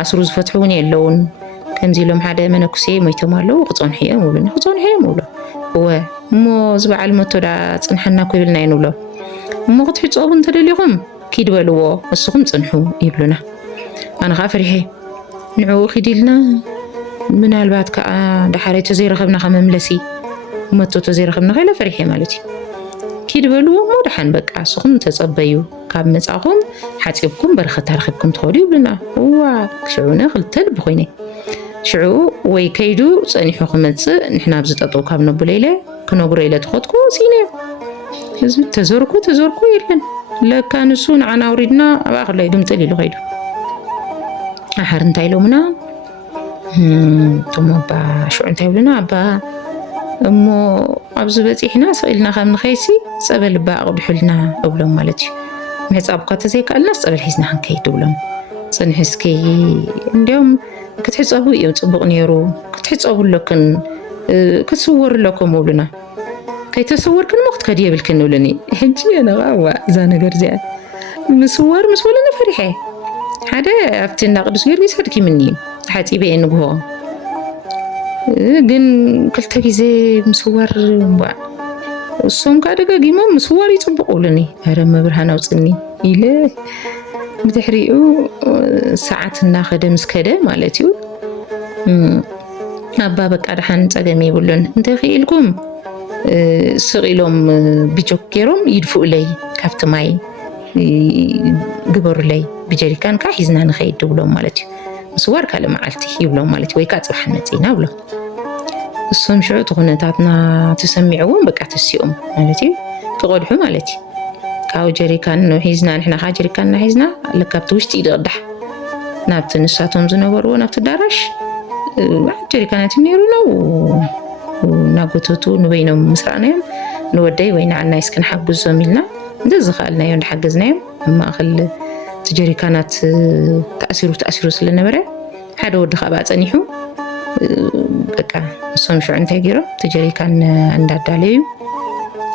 ኣስሩ ዝፈትሑ እውን የለውን ከምዚ ኢሎም ሓደ መነኩሴ ሞይቶም ኣለዉ ክፀንሑ እዮም ብሉና ክፀንሑ እዮም ብሎ እወ እሞ ዝበዓል መቶ ዳ ፅንሐና ኮ ይብልና እዩ ንብሎ እሞ ክትሕፀቡ እንተደሊኹም ኪድ በልዎ እስኹም ፅንሑ ይብሉና ኣነ ከዓ ፈሪሐ ንዕኡ ኺድ ኢልና ምናልባት ከዓ ዳሓረይ ተዘይረኸብና ከመምለሲ መቶ ተዘይረኸብና ኸኢለ ፈሪሐ ማለት እዩ ኪድ በልዎ እሞ ድሓን በቃ እስኹም ተፀበዩ ካብ መፃኹም ሓፂብኩም በረኸት ረኺብኩም ትኸዱ ይብሉና እዋ ሽዑነ ክልተ ልቢ ኮይነ ሽዑ ወይ ከይዱ ፀኒሑ ክመፅእ ንሕና ብዝጠጠው ካብ ነብሎ ኢለ ክነግሮ ኢለ ትኸትኩ ሲነዮ እዚ ተዘርኩ የለን ለካ ንሱ ንዓና ውሪድና ኣብ ኣኽላይ ግምጥል ኢሉ ኸይዱ ኣሓር እንታይ ኢሎምና እቶም ኣባ ሽዑ እንታይ ይብሉና ኣባ እሞ ኣብዚ በፂሕና ስኢልና ከም ንኸይሲ ፀበል ባ ኣቕድሑልና እብሎም ማለት እዩ ምሕፃብ እኳ ተዘይከኣልና ፀበል ሒዝና ክንከይድ እብሎም ፅንሒ እስኪ እንዲያውም ክትሕፀቡ እዮም ፅቡቕ ነይሩ ክትሕፀቡለክን ክትስወሩለኩም እብሉና ከይተሰወርክን ሞ ክትከድ የብልክን ንብሉኒ ሕጂ ኣነቓ ዋ እዛ ነገር እዚኣ ምስወር ምስ በሉኒ ፈሪሐ ሓደ ኣብቲ እንዳ ቅዱስ ጊዮርጊስ ኣድኪምኒ ሓፂበ እየ ንግሆ ግን ክልተ ግዜ ምስዋር እሶም ከዓ ደጋጊሞም ምስዋር ይፅቡቕ ብሉኒ ኣረ መብርሃን ኣውፅኒ ኢለ ብድሕሪኡ ሰዓት እናኸደ ምስ ከደ ማለት እዩ ኣባ በቃ ድሓን ፀገም ይብሉን እንተኽኢልኩም ስቕ ኢሎም ብጆክ ገይሮም ይድፍኡለይ ካብቲ ማይ ግበሩለይ ብጀሪካን ከዓ ሒዝና ንኸይድ ብሎም ማለት እዩ ምስዋር ካልእ መዓልቲ ይብሎም ማለት እዩ ወይ ከዓ ፅባሕ መፂና ብሎም እሶም ሽዑ እቲ ኩነታትና ተሰሚዕዎም በቃ ተሲኦም ማለት እዩ ክቆድሑ ማለት እዩ ካብኡ ጀሪካን ሒዝና ንሕና ካ ጀሪካንና ሒዝና ለካብቲ ውሽጢ ይድቕዳሕ ናብቲ ንሳቶም ዝነበርዎ ናብቲ ዳራሽ ጀሪካናት ነይሩ ነው ናጎተቱ ንበይኖም ምስራእናዮም ንወደይ ወይ ንዓናይስ ክንሓግዞም ኢልና እንደዚ ኸኣልናዮ እንዳሓገዝናዮም ማእኸል እቲ ጀሪካናት ተኣሲሩ ስለነበረ ሓደ ወዲ ካብኣ ፀኒሑ በቃ እሶም ሽዑ እንታይ ገይሮም እቲ ጀሪካን እንዳዳለዩ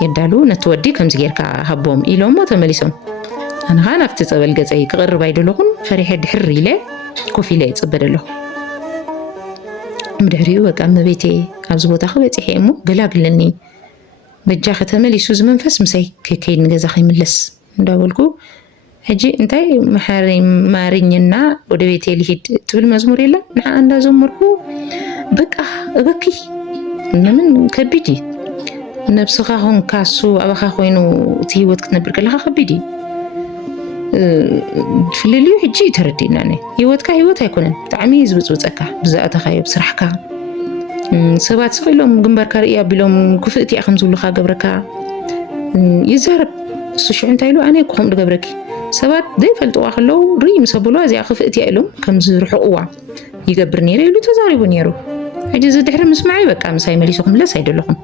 የዳሉ ነቲ ወዲ ከምዚ ጌርካ ሃቦም ኢሎሞ ተመሊሶም ኣነ ኸ ናብቲ ፀበል ገፀይ ክቕርብ ኣይደለኹን ፈሪሐ ድሕር ኢለ ኮፍ ኢለ ይፅበድ ኣለኹ ብድሕሪኡ በቃ እመቤቴ ኣብዚ ቦታ ክበፂሐ እሞ ገላግለኒ በጃ ከተመሊሱ ዝመንፈስ ምሳይ ከይድ ንገዛ ከይምለስ እንዳበልኩ ሕጂ እንታይ ማሪኝና ወደ ቤቴ ልሂድ ትብል መዝሙር የለ ንሓ እንዳዘመርኩ በቃ እበኪ ምን ከቢድ ነብስኻ ኹን ካሱ ኣባኻ ኮይኑ እቲ ህይወት ክትነብር ከለኻ ከቢድ ፍልልዩ ሕጂ ተረዲእና ህይወትካ ህይወት ኣይኮነን ብጣዕሚ ዝብፅብፀካ ብዛእተኻዮ ብስራሕካ ሰባት ስኢሎም ግንባርካ ርእያ ኣቢሎም ክፍእቲ እያ ከም ዝብሉካ ገብረካ ይዛረብ እሱ ሽዑ እንታይ ኢሉ ኣነ ከምኡ ዝገብረኪ ሰባት ዘይፈልጥዋ ከለው ርኢ ምስ ኣበልዋ እዚኣ ክፍእቲ እያ ኢሎም ከም ዝርሕቑዋ ይገብር ነይረ ኢሉ ተዛሪቡ ነይሩ ሕጂ ዝድሕሪ ምስማዓይ በቃ ምሳይ መሊሱ ክምለስ ኣይደለኹም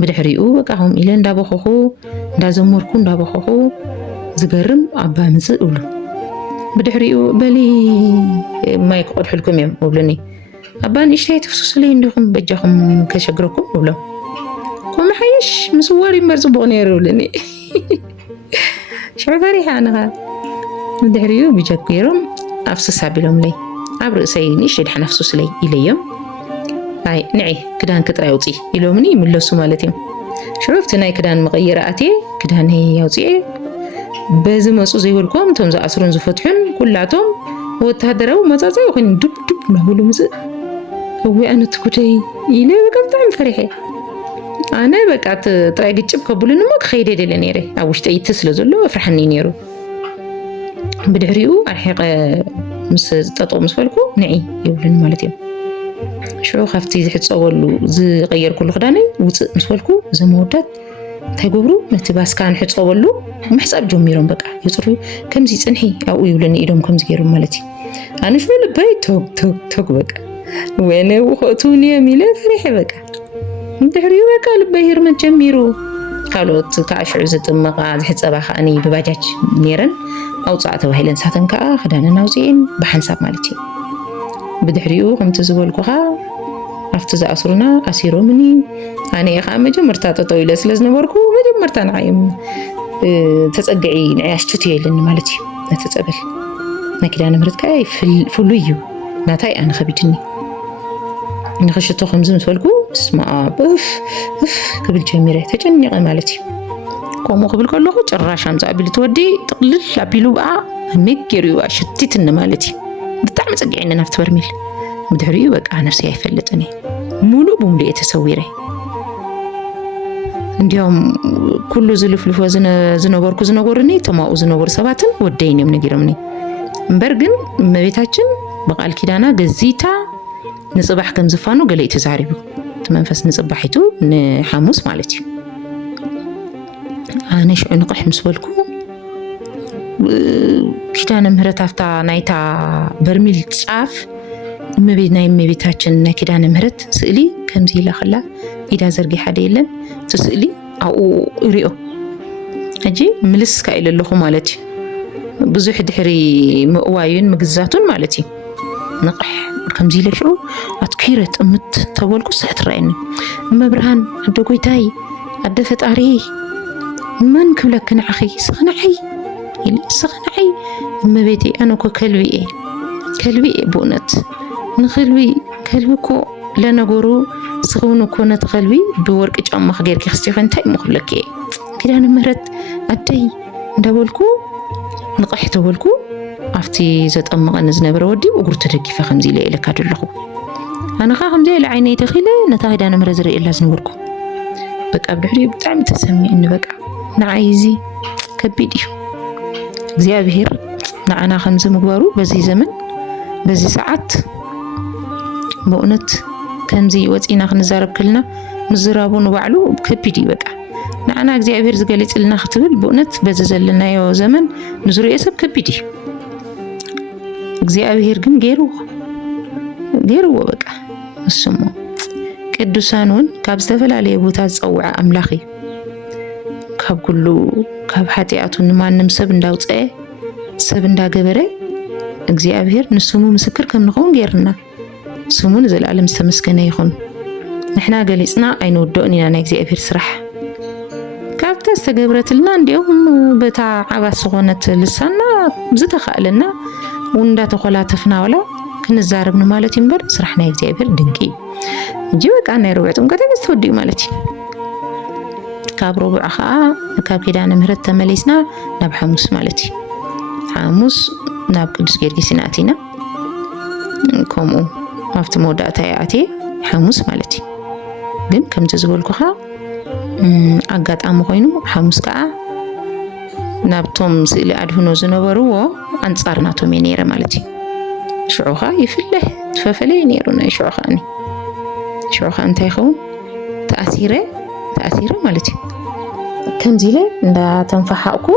ብድሕሪኡ በቃ ከም ኢለ እንዳበኸኹ እንዳዘመርኩ እንዳበኸኹ ዝገርም ኣባ ምፅእ እብሉ ብድሕሪኡ በሊ ማይ ክቆድሕልኩም እዮም እብሉኒ ኣባ ንእሽተይ ተፍሱስለይ እንዲኹም በጃኹም ከሸግረኩም እብሎም ከምኡ ሓይሽ ምስ ወሪ እምበር ፅቡቕ ነይሩ እብሉኒ ሽዑ ፈሪሓ ኣነኻ ብድሕሪኡ ብጀክ ገይሮም ኣፍስስ ኣቢሎምለይ ኣብ ርእሰይ ንእሽተይ ድሓን ኣፍሱስለይ ኢለዮም ኣይ ንዒ ክዳን ክጥራይ ኣውፂ ኢሎምኒ ይምለሱ ማለት እዮም ሽዑፍቲ ናይ ክዳን መቐየረ ኣትየ ክዳነይ ኣውፂአ በዚ መፁ ዘይበልኮም እቶም ዝኣስሩን ዝፈትሑን ኩላቶም ወታደራዊ መፃፀይ ኮይኑ ዱብ ናብሉ ምፅእ እወ ኣነ ትጉደይ ኢለ በቃ ብጣዕሚ ፈሪሐ ኣነ በቃ ጥራይ ግጭብ ከብሉን እሞ ክኸይደ ደለ ነይረ ኣብ ውሽጢ ይት ስለ ዘሎ ኣፍርሐኒ ነይሩ ብድሕሪኡ ኣርሒቐ ምስ ጠጠው ምስ በልኩ ንዒ ይብሉኒ ማለት እዮም ሽዑ ካብቲ ዝሕፀበሉ ዝቀየርኩሉ ክዳነይ ውፅእ ምስ በልኩ እዞም መወዳት እንታይ ገብሩ ነቲ ባስካ ንሕፀበሉ ምሕፃብ ጀሚሮም በቃ ይፅርዩ ከምዚ ፅንሒ ኣብኡ ይብለኒ ኢዶም ከምዚ ገይሮም ማለት እዩ ኣነ ሽዑ ልበይ ቶክ በቃ ወይነ ውኸእቱን እዮም ኢለ ፈሪሐ በቃ ድሕሪኡ በቃ ልበይ ህርመት ጀሚሩ ካልኦት ከዓ ሽዑ ዝጥመቓ ዝሕፀባ ከዓኒ ብባጃጅ ነይረን ኣውፃእ ተባሂለን ንሳተን ከዓ ክዳነን ኣውፂአን ብሓንሳብ ማለት እዩ ብድሕሪኡ ከምቲ ዝበልኩኻ ኣብቲ ዝኣስሩና ኣሲሮምኒ ኣነ ከዓ መጀመርታ ጠጠው ኢለ ስለ ዝነበርኩ መጀመርታ ንዓዮም ተፀግዒ ንዓይ ኣሽትትዮ የለኒ ማለት እዩ ነቲ ፀበል ናይ ኪዳነ ምህረት ከዓ ፍሉይ እዩ ናታይ ኣነ ከቢድኒ ንኽሽቶ ከምዚ ምስ በልኩ እስማ እፍ ክብል ጀሚረ ተጨኒቐ ማለት እዩ ከምኡ ክብል ከለኹ ጭራሽ ኣምፃ ኣቢሉ ትወዲ ጥቕልል ኣቢሉ በኣ መገይሩ ኣሽቲትኒ ማለት እዩ ብጣዕሚ ፀጊዐኒ ናብቲ በርሚል ብድሕሪኡ በቃ ነፍሰይ ኣይፈልጥን ሙሉእ ብሙሉእ እየ ተሰዊረ እንዲያውም ኩሉ ዝልፍልፎ ዝነበርኩ ዝነበሩኒ ተማኡ ዝነበሩ ሰባትን ወደይን እዮም ነጊሮምኒ እምበር ግን እመቤታችን በቃል ኪዳና ገዚታ ንፅባሕ ከም ዝፋኑ ገለ እዩ ተዛሪቡ እቲ መንፈስ ንፅባሒቱ ንሓሙስ ማለት እዩ ኣነ ሽዑ ንቕሕ ምስ በልኩ ኪዳነ ምህረት ኣፍታ ናይታ በርሚል ጫፍ ናይ እመቤታችን ናይ ኪዳነ ምህረት ስእሊ ከምዚ ኢላ ኸላ ኢዳ ዘርጊሓ የለን እቲ ስእሊ ኣብኡ እሪኦ ሕጂ ምልስካ ኢለ ኣለኹ ማለት እዩ ብዙሕ ድሕሪ ምእዋዩን ምግዛቱን ማለት እዩ ንቕሕ ከምዚ ኢለ ሽዑ ኣትኪረ ጥምት ተበልኩ ስሕ ትረአየኒ እመብርሃን ኣደ ጎይታይ ኣደ ፈጣሪ መን ክብለክ ንዓኺ ስኽንዓይ ስኽንዓይ እመቤቴ ኣነ እኮ ከልቢ እየ ብእውነት ንኸልቢ ከልቢ እኮ ለነገሩ ስኽውን እኮ ነቲ ከልቢ ብወርቂ ጫማ ክገይርኪ ክስቲኸ እንታይ እሞ ክብለክ እየ ኪዳነ ምህረት ኣደይ እንዳበልኩ ንቕሕ ተበልኩ ኣብቲ ዘጠመቐኒ ዝነበረ ወዲ እግሩ ተደጊፈ ከምዚ ኢለ ኢለካ ደለኹ ኣነኻ ከምዚ ኢለ ዓይነይ ተኺለ ነታ ኪዳነ ምህረት ዝርእየላ ዝነበርኩ በቃ ብድሕሪኡ ብጣዕሚ ተሰሚዕኒ በቃ ንዓይ እዚ ከቢድ እዩ እግዚአብሔር ንዓና ከምዚ ምግባሩ በዚ ዘመን በዚ ሰዓት በእውነት ከምዚ ወፂና ክንዛረብ ከልና ምዝራቡ ንባዕሉ ከቢድ እዩ በቃ ንዓና እግዚኣብሔር ዝገሊጽልና ክትብል ብእውነት በዚ ዘለናዮ ዘመን ንዝሪኦ ሰብ ከቢድ እዩ። እግዚኣብሔር ግን ገይርዎ በቃ እሱሞ ቅዱሳን እውን ካብ ዝተፈላለየ ቦታ ዝፀውዐ ኣምላኽ እዩ። ካብ ኩሉ ካብ ሓጢኣቱ ንማንም ሰብ እንዳውፅአ ሰብ እንዳገበረ እግዚኣብሔር ንስሙ ምስክር ከም ንኸውን ገይርና። ስሙ ንዘለኣለም ዝተመስገነ ይኹን። ንሕና ገሊፅና ኣይንወድኦን ኢና ናይ እግዚኣብሔር ስራሕ ካብታ ዝተገብረትልና እንዲኦም በታ ዓባስ ዝኾነት ልሳና ዝተኻእለና እንዳተኮላተፍና ወላ ክንዛረብኒ ማለት እዩ እምበር ስራሕ ናይ እግዚኣብሔር ድንቂ እንጂ በቃ ናይ ርብዕ ጥምቀት ተወዲኡ ማለት እዩ። ካብ ርብዕ ከዓ ካብ ኪዳነ ምህረት ተመሊስና ናብ ሓሙስ ማለት እዩ። ሓሙስ ናብ ቅዱስ ጊዮርጊስ እናእቲና ከምኡ ኣብቲ መወዳእታ ኣትየ ሓሙስ ማለት እዩ። ግን ከምዚ ዝበልኩኻ ኣጋጣሚ ኮይኑ ሓሙስ ከዓ ናብቶም ስእሊ ኣድህኖ ዝነበርዎ ኣንጻር ናቶም እየ ነይረ ማለት እዩ። ሽዑኻ ይፍለሕ ትፈፈለየ ነይሩ ናይ ሽዑኻኒ ሽዑኻ እንታይ ይኸውን ተኣሲረ ማለት እዩ። ከምዚ ኢለ እንዳተንፈሓቕኩ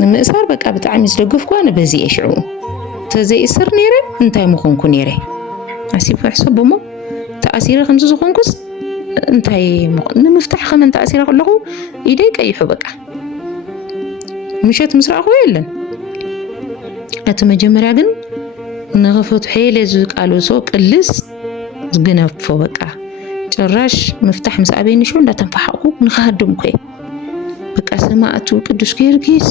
ንምእሳር በቃ ብጣዕሚ ዝደገፍኩ ኣነ በዚ እየ ሽዑ ተዘይእስር ነይረ እንታይ ምኾንኩ ነይረ ኣሲብኩ ሕሰብ እሞ ተኣሲረ ከምዚ ዝኾንኩስ እንታይ ንምፍታሕ ከመን ተኣሲረ ከለኹ ኢደይ ቀይሑ በቃ ምሸት ምስ ረኣኽዎ የለን። እቲ መጀመርያ ግን ንኽፈትሖ የለ ዝቃልሶ ቅልስ ዝግነፎ በቃ ጭራሽ ምፍታሕ ምስ ኣበይኒ ሽዑ እንዳተንፈሓቕኩ ንኽሃድም ኮየ በቃ ሰማዕቱ ቅዱስ ጊዮርጊስ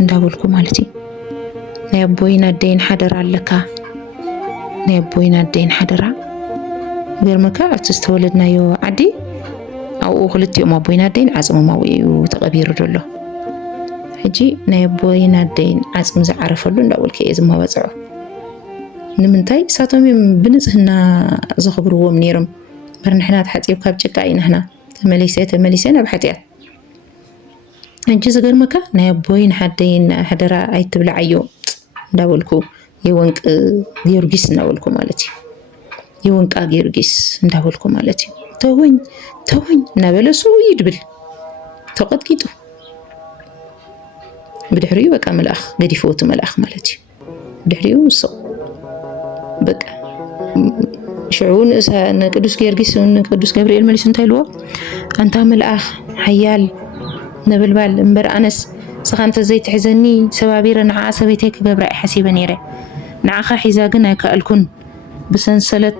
እንዳበልኩ ማለት እዩ። ናይ ኣቦይን ኣደይን ሓደራ ኣለካ ናይ ኣቦይን ኣደይን ሓደራ ገርመካ ኣብቲ ዝተወለድናዮ ዓዲ ኣብኡ ክልቲኦም ኣቦይን ኣደይን ዓፅሞም ኣብኡ እዩ ተቐቢሩ ዘሎ። ሕጂ ናይ ኣቦይን ኣደይን ዓፅሚ ዝዓረፈሉ እንዳበልከ እየ ዝመበፅዖ። ንምንታይ እሳቶም እዮም ብንፅህና ዘኽብርዎም ነይሮም በር ንሕና ተሓፂብ ካብ ጭቃ ኢና ንሕና ተመሊሰ ናብ ሓጢኣት። ሕጂ ዝገርመካ ናይ ኣቦይን ሓደይን ሓደራ ኣይትብልዓዮ እንዳበልኩ የወንቂ ጊዮርጊስ እንዳበልኩ ማለት እዩ። የወንቃ ጊዮርጊስ እንዳበልኩ ማለት እዩ። ተወኝ እናበለሱ ይድብል ተቐጥቂጡ ብድሕሪኡ በቃ መልኣኽ ገዲፈወቱ መልኣኽ ማለት እዩ። ብድሕሪኡ ሰው በቃ ሽዑን ንቅዱስ ጊዮርጊስ ንቅዱስ ገብርኤል መሊሱ እንታይ ኢልዎ ኣንታ መልኣኽ ሓያል ነበልባል እምበር ኣነስ ስኻ እንተዘይትሕዘኒ ሰባቢረ ንዓኣ ሰበይተይ ክገብራ ይሓሲበ ነይረ ንዓኻ ሒዛ ግን ኣይከኣልኩን ብሰንሰለት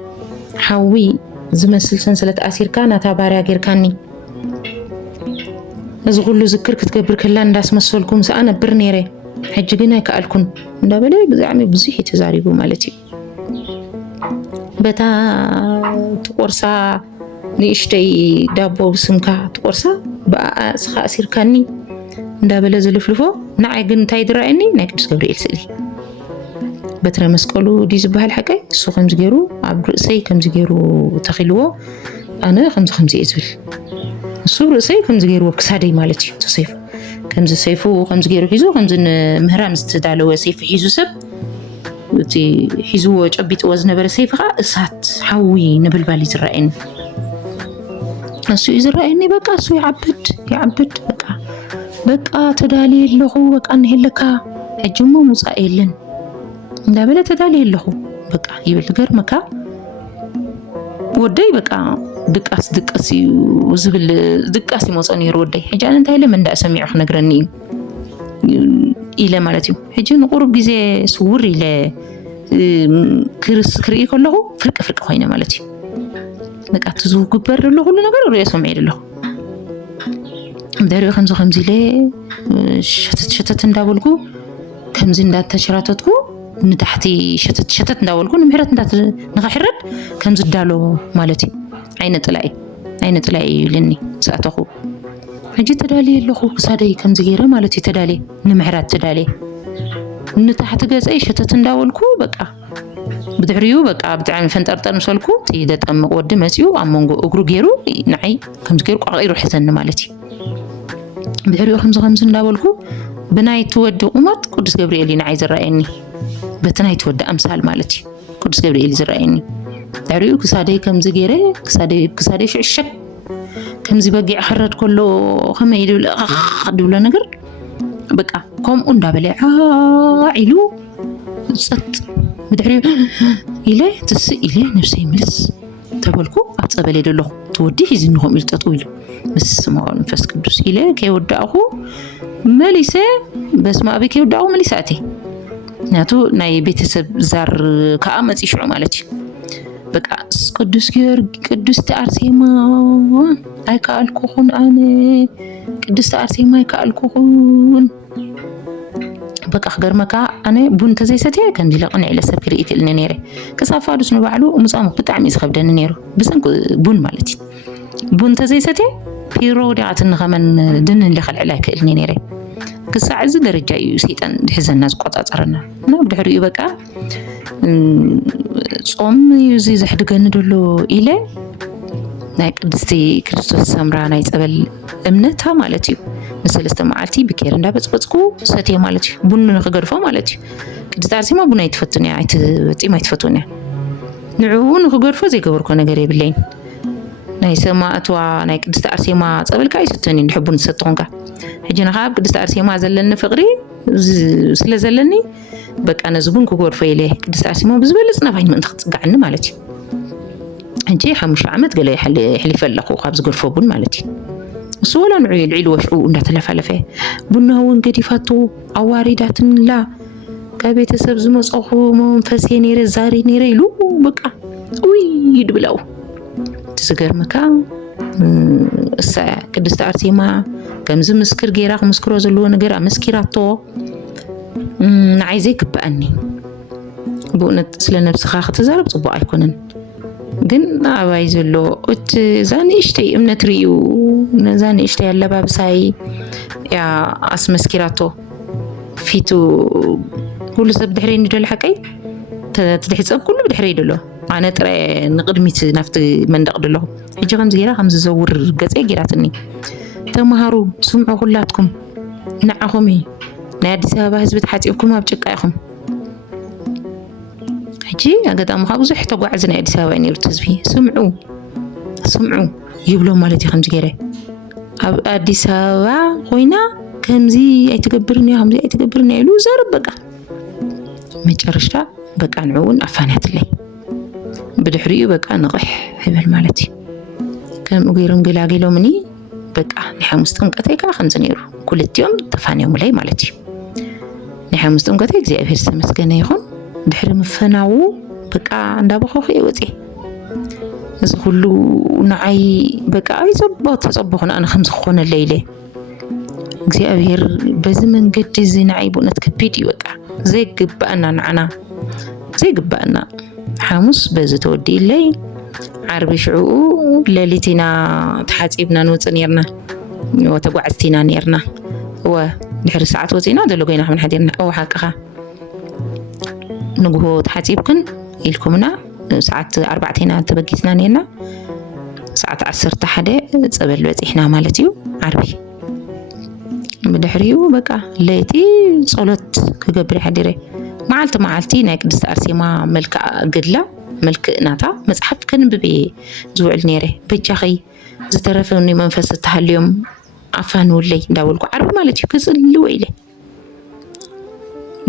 ሓዊ ዝመስል ሰንሰለት ኣሲርካ ናታ ባርያ ጌርካኒ እዚ ኩሉ ዝክር ክትገብር ከላ እንዳስመሰልኩ ምስኣ ነብር ነይረ ሕጂ ግን ኣይከኣልኩን እንዳበለ ብዛዕሚ ብዙሕ ተዛሪቡ ማለት እዩ። በታ ትቆርሳ ንእሽተይ ዳቦ ብስምካ ትቆርሳ ብኣ ስኻ ኣሲርካኒ እንዳበለ ዝልፍልፎ ንዓይ ግን እንታይ ይድረአኒ ናይ ቅዱስ ገብርኤል ስእሊ በትረ መስቀሉ ዲ ዝበሃል ሓቀይ እሱ ከምዚ ገይሩ ኣብ ርእሰይ ከምዚ ገይሩ ተኺልዎ ኣነ ከምዚ እየ ዝብል እሱ ርእሰይ ከምዚ ገይሩ ክሳደይ ማለት እዩ ተሰይፉ ከምዚ ሰይፉ ከምዚ ገይሩ ሒዙ ከምዚ ንምህራም ዝተዳለወ ሰይፉ ሒዙ ሰብ እቲ ሒዝዎ ጨቢጥዎ ዝነበረ ሰይፉ ከዓ እሳት ሓዊ ነበልባል ይዝረአየኒ እሱ ይዝረአየኒ በቃ እሱ ይዓብድ በቃ ተዳልየ ኣለኹ በቃ ንሄለካ ሕጂ እሞ ሙፃእ የለን እንዳበለ ተዳልየ ኣለኹ በቃ ይብል ገርመካ ወደይ በቃ ድቃስ እዩ ዝብል ድቃስ ይመፀ ነይሩ ወደይ ሕጂ ኣነ እንታይ ኢለ መንዳእ ሰሚዑ ክነግረኒ ኢለ ማለት እዩ። ሕጂ ንቁሩብ ግዜ ስውር ኢለ ክርኢ ከለኹ ፍርቂ ኮይነ ማለት እዩ። በቃ እቲ ዝግበር ዘሎ ኩሉ ነገር ሪኦ ሰሚዐ ኣለኹ ብድሕሪኡ ከምዚ ኢለ ሸተት እንዳበልኩ ከምዚ እንዳተሸራተትኩ ንታሕቲ ሸተት እንዳበልኩ ንምህረት ንኽሕረድ ከምዚ ዳሎ ማለት እዩ። ዓይነ ጥላይ ይብለኒ ሰኣተኹ ሕጂ ተዳልየ ኣለኹ ክሳደይ ከምዚ ገይረ ማለት እዩ። ተዳልየ ንምሕራት ተዳልየ ንታሕቲ ገፀይ ሸተት እንዳበልኩ በቃ ብድሕሪኡ በቃ ብጣዕሚ ፈንጠርጠር ምሰልኩ እቲ ዘጠምቕ ወዲ መፂኡ ኣብ መንጎ እግሩ ገይሩ ንዓይ ከምዚ ገይሩ ቋቂሩ ሒዘኒ ማለት እዩ። ብድሕሪኡ ከምዚ እንዳበልኩ ብናይ ትወዲ ቁመት ቅዱስ ገብርኤል ንዓይ ዝረአየኒ በቲ ናይ ትወዲ ኣምሳል ማለት እዩ ቅዱስ ገብርኤል ዝረአየኒ። ድሕሪኡ ክሳደይ ከምዚ ገይረ ክሳደይ ሽዕሸክ كمزي بقي أحرد كله خما يدول دبل نجر بقى كم أندا بلع عيلو صت بدحري إلى تس إلى نفسي ملس تقولكو أتصبل يدلو تودي يزنهم يلتطويل بس ما نفس قدوس إلى كي ودعه مليسة بس ما أبي كي ودعه مليساتي ناتو ناي بيتسب زار كأمت يشعو مالتي بقى قدوس جير قدوس تأرسيما أي كالكوخون أنا قدوس تأرسيما أي كالكوخون بقى خجر مكا أنا بنت زي ستي كان دي لقنع إلى سبكر إيتل نيرة كسافادوس نبعلو ومصام بتعمي يسخبدن نيرو بس أنكو بون مالتي بنت زي ستي في رودي عتن خمن دن اللي خلع لها كإلني نيرة كساعة زي درجة يسيتن حزن الناس قطع صرنا نبدأ حريق بقى صوم يزي زحدقن دلو إلى ناي قدستي كريستوس سمرا ناي تقبل أمنتها مالتي مثل استماعتي بكير نبتسكو ستي مالتي بن نخجرفه مالتي قدست عرسي ما بنا يتفتوني عيت ما يتفتوني نعون نخجرفه زي كبركو نجري بالليل ناي سماعتوا ناي قدست عرسي ما تقبل كاي ستوني نحبون ستونكا حجنا خاب قدست عرسي ما زلنا فقري سلا زلني بك أنا زبون كغرفة إليه قدست عرسي ما بزبلس نفعين من تخت قعنا مالتي هنجي حمش عمت قال حلي فلقوا خابز غرفة بن مالتي سولا نعي العيل وشعو إنها تلفه بنه وانقدي فاتو عواريدات لا كابيت سبز مصحو منفسي نير زاري نير يلو بقى وي يدبلاو تسقر مكان الساعة قدست عرسي ما كمز مسكر جيراق مسكرو زلو نقرا مسكيراتو عايزيك بأني بقنت سلنا بسخاخة تزارب صبا يكونن ግን አባይ ዘሎ እት ዛኔ እሽተይ እምነት ሪዩ ነዛኔ እሽተይ ያለባብሳይ ያ አስመስኪራቶ ፊቱ ሁሉ ሰብ ድሕሪ ንደል ሓቀይ ተድሕፀብ ኩሉ ብድሕሪ ይደሎ ኣነ ጥራይ ንቅድሚት ናፍቲ መንደቅ ደሎ ሕጂ ከምዚ ጌራ ከምዚ ዘውር ገፀ ጌራትኒ ተማሃሩ ስምዑ ኩላትኩም ንዓኹም ናይ አዲስ አበባ ህዝቢ ተሓፂብኩም ኣብ ጭቃ ኢኹም حجي أقدام خابزو حتى قاعدنا أديس أبابا نيرو تزبي سمعوا يبلو مالتي خمس جيرة أديس أبابا خوينا كمزي أيتقبرني همزي أيتقبرني علو زار بقى متجرشتا بقى نعون أفانات اللي بدحريو بقى نغح حبل مالتي كم أغيرون قلاقيلو مني بقى نحا مستمقتيكا خمس نيرو كل يوم تفاني يوم لي مالتي نحا مستمقتيك زي أفير سمسكنا يخون ድሕሪ ምፈናው በቃ እንዳበኸኸ ይወጪ እዚ ሁሉ ንዓይ በቃ ተጸብኹና ኣነ ከም ዝኾነ ለይለ እግዚአብሔር በዚ መንገድ እዚ ንዓይ ብእውነት ከቢድ እዩ በቃ ዘይግባአና ንዓና ዘይግባአና ሓሙስ በዚ ተወዲለይ ዓርቢ ሽዑኡ ሌሊቲና ተሓፂብና ንውፅእ ነርና ወተጓዓዝቲና ነርና ድሕሪ ሰዓት ወፂና ዘሎ ጎይና ከም ሓዲርና ሓቅኻ نجهو تحسيبكن إلكمنا ساعة 4 تبقيتنا نينا ساعة 10 حدا تصبل بس إحنا مالتيو عربي بدحريو بقى ليتي صلت كجبر حديري معلتي ناك دست أرسي ما ملك قدلا ملك ناتا مصحف كن ببي زوعل نيري بيجاخي زترفوني منفس التحليوم عفان ولي داولكو عربي مالتيو كسلو إلي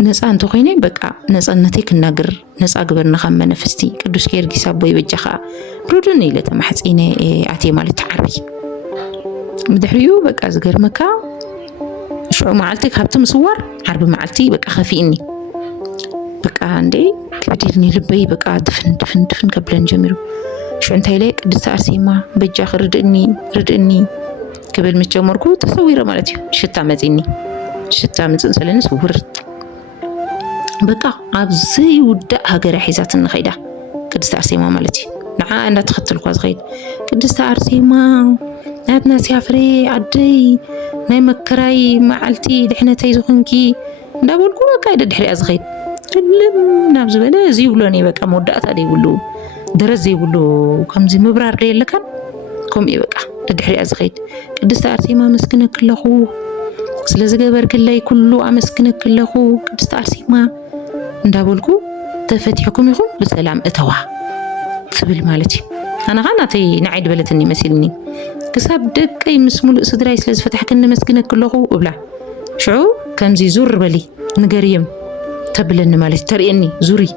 نسأ أنتو خيني بقى نسأ نتيك النجر نسأ قبر نخم نفستي كدوس كيرجي سابوي بجخا رودني لتمحسيني أتي مالت عربي بدحريو بقى زجر مكا شو معلتك هبت مصور عربي معلتي بقى خفيني بقى عندي كبديرني لبي بقى دفن قبل نجمرو شو انت هيليك دست أرسيما بجخ ردني قبل متجمركو تصويره مالتي شتا مزين سلنس ورد بقى عبزي وداء هاجر حيزات النخيدة قدست أرسيما مالتي نعا أنا تخطل كواز غيد قدست أرسيما نابنا سيافري عدي ناي مكراي معلتي دحنا تيزوخنكي دابول كوا كايدة دحري أزغيد كلم نابز بلا زيولوني بقى مودات هذا يقولوا درس زيولو كم زي مبرار لي لكن كم إيه بقى دحري أزغيد قدست أرسيما مسكنك كلخو سلازق برك الله كله أمسكنك كلخو قدست أرسيما እንዳበልኩ ተፈቲሕኩም ይኹም بسلام اتوا تبل مالتي انا غناتي نعيد بلتني مسيلني كساب دقي مسمول صدراي سلاز فتح كن مسكنك كلخو وبلا شعو كمزي زور بلي نقريم تبلن مالت تريني زوري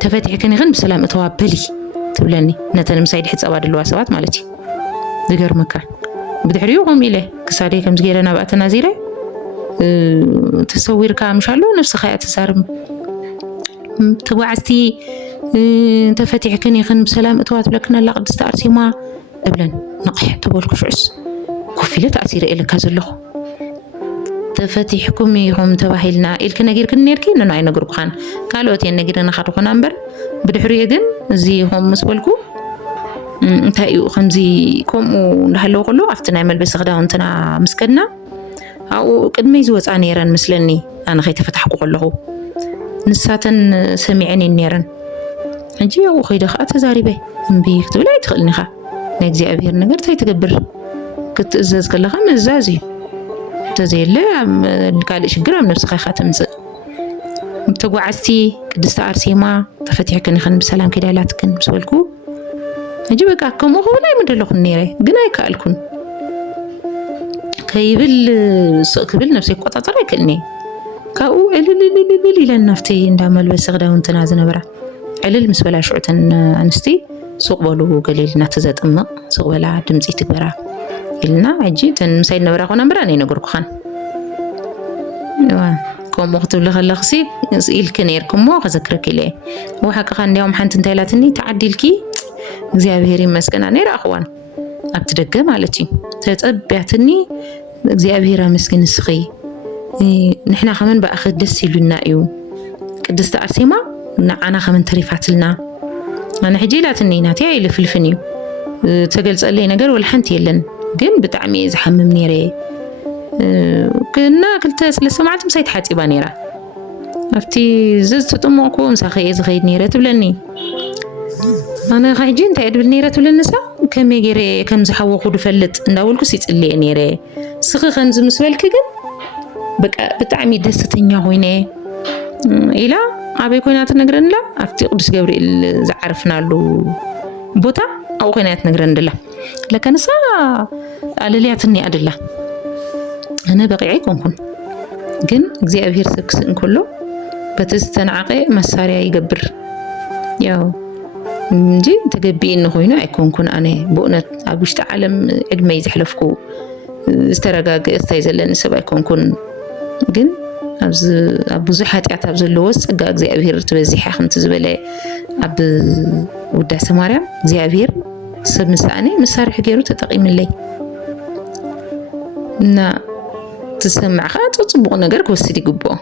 تفتح كني غن بسلام اتواب بلي تبلني نتن مسايد حص اباد الواسبات مالتي دغر مكان بدحريوهم إليه كسادي كم زغيرنا باتنا زيره تصوير كامشالو نفس خيا تسارم تبعستي تفتح كني غن بسلام اتوات بلكنا لا قدست ارسيما ابلن نقح تبولك شعس كفيله تاثير الى كازلخو تفتحكم يهم تباهلنا إلك نجير كنيركي إنه ناي نجرب خان قالوا تين نجير نخاطو خنامبر بدحرية جن زي هم مسبلكو تايو خمزي كم ونهلو كله أفتنا يعمل بس غدا وانتنا مسكنا أو قد ما يزوج عنيران مثلني أنا خيت فتحكو كله نساتن سمعني النيران أجي أو خيد خات زاربه بيك تبلا يدخلني خا نجزي أبير نجر تاي تكبر كنت إزاز كله خم إزازي تزيله قال شجرة من نفسك خاتم زق تقعستي قدست أرسيما تفتح كن خن بسلام كده لا تكن بسولكو أجيبك أكم وهو لا يمدلو خنيره جناي كالكون كيبل كيبل نفسي قطع ترى كلني كأو إلى النفتي عندما البس غدا ونتنازل برا علل مسبلا شعتن أنستي سوق بالو قليل نتزت أما سوق ولا دمزي تكبرها إلنا عجيب تن مسايدنا برا خونا براني نقولك خان كم وقت بلغ اللغسي إل كنير كم ما أذكرك ليه وحكى خان اليوم حنت انتهلاتني تعدي الكي زي بهيري مسكن أنا أخوان أبتدق مالتي تتبعتني زي بهيرا مسكن السخي نحنا خمن بأخذ دسي للنائيو قدست أرسيما أنا خمن تريفات لنا أنا حجيلاتني ناتي اللي في الفنيو تقلت لي نقر والحنتي لن ግን ብጣዕሚ ዝሐምም ነይረ كنا كلت سمعت مسيت حاتيبا نيرا افتي زز تطمقكو مساخي زخيد نيرا تبلني انا خاجي انت ادبل نيرا تبلنسا كمي غيري كم زحوقو دفلت እንዳውልኩ ሲጽልይ ነይረ ስኺ ከምዝ ምስበልክ ግን በቃ ብጣዕሚ ደስተኛ ሆይነ ኢላ አበይ ኮይናት ነግረንላ አፍቲ ቅዱስ ገብርኤል ዝዓርፍናሉ ቦታ أو خنات نقرن دلا لكن سا على لياتني أدلا أنا بقيعكم كن جن زي أبير سكس إن كله بتستنعقي مساري يقبر ياو نجي تجبي إنه هنا يكون كن أنا بقنا أبوش تعلم عندما يزحلفكو استرجع استيزلن سبع يكون كن جن أبو زحات يعتبر اللوز جاك زي أبير تبزيح خمس زبالة أب ودا سمارة زي أبير سب مساني مسارح غيرو تتقيم لي نا تسمع خاط تصبغ نجر كوسيدي غبو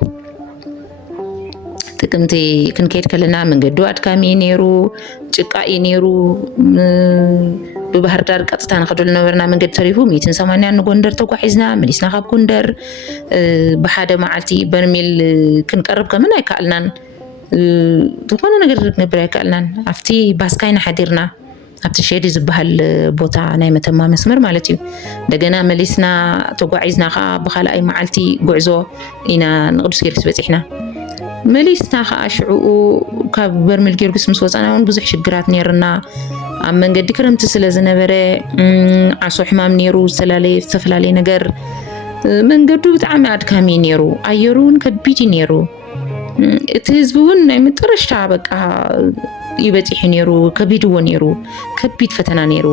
تكمتي كنكيد كلنا من قدو أدكامي نيرو ጭቃኢ ነይሩ ببحر دار ቀጥታ نخدل نبرنا من قد تريفو 180 ጎንደር ተጓሒዝና መሊስና ካብ ጎንደር بحاده معلتي برميل كنقرب كمن አይካልናን ዝኾነ ነገር ነበር አይካልናን አፍቲ ባስካይና ሓዲርና ኣብቲ ሸዲ ዝበሃል ቦታ ናይ መተማ መስመር ማለት እዩ እንደገና መሊስና ተጓዒዝና ኻ በኻልኣይ معلتي ጉዕዞ ኢና ንቅዱስ ጊዮርጊስ በፂሕና መሊስና ኻ ሽዑኡ ካብ በርሜል ጊዮርጊስ ምስ ወፃና እውን ብዙሕ ሽግራት ነርና ኣብ መንገዲ ክረምቲ ስለ ዝነበረ ዓሶ ሕማም ነይሩ ዝተፈላለዩ ነገር መንገዱ ብጣዕሚ ኣድካሚ ነይሩ ኣየሩን ከቢድ ነይሩ እቲ ህዝቡን ናይ ምጥርሽታ በቃ ይበፂሕ ነይሩ ከቢድዎ ነይሩ ከቢድ ፈተና ነይሩ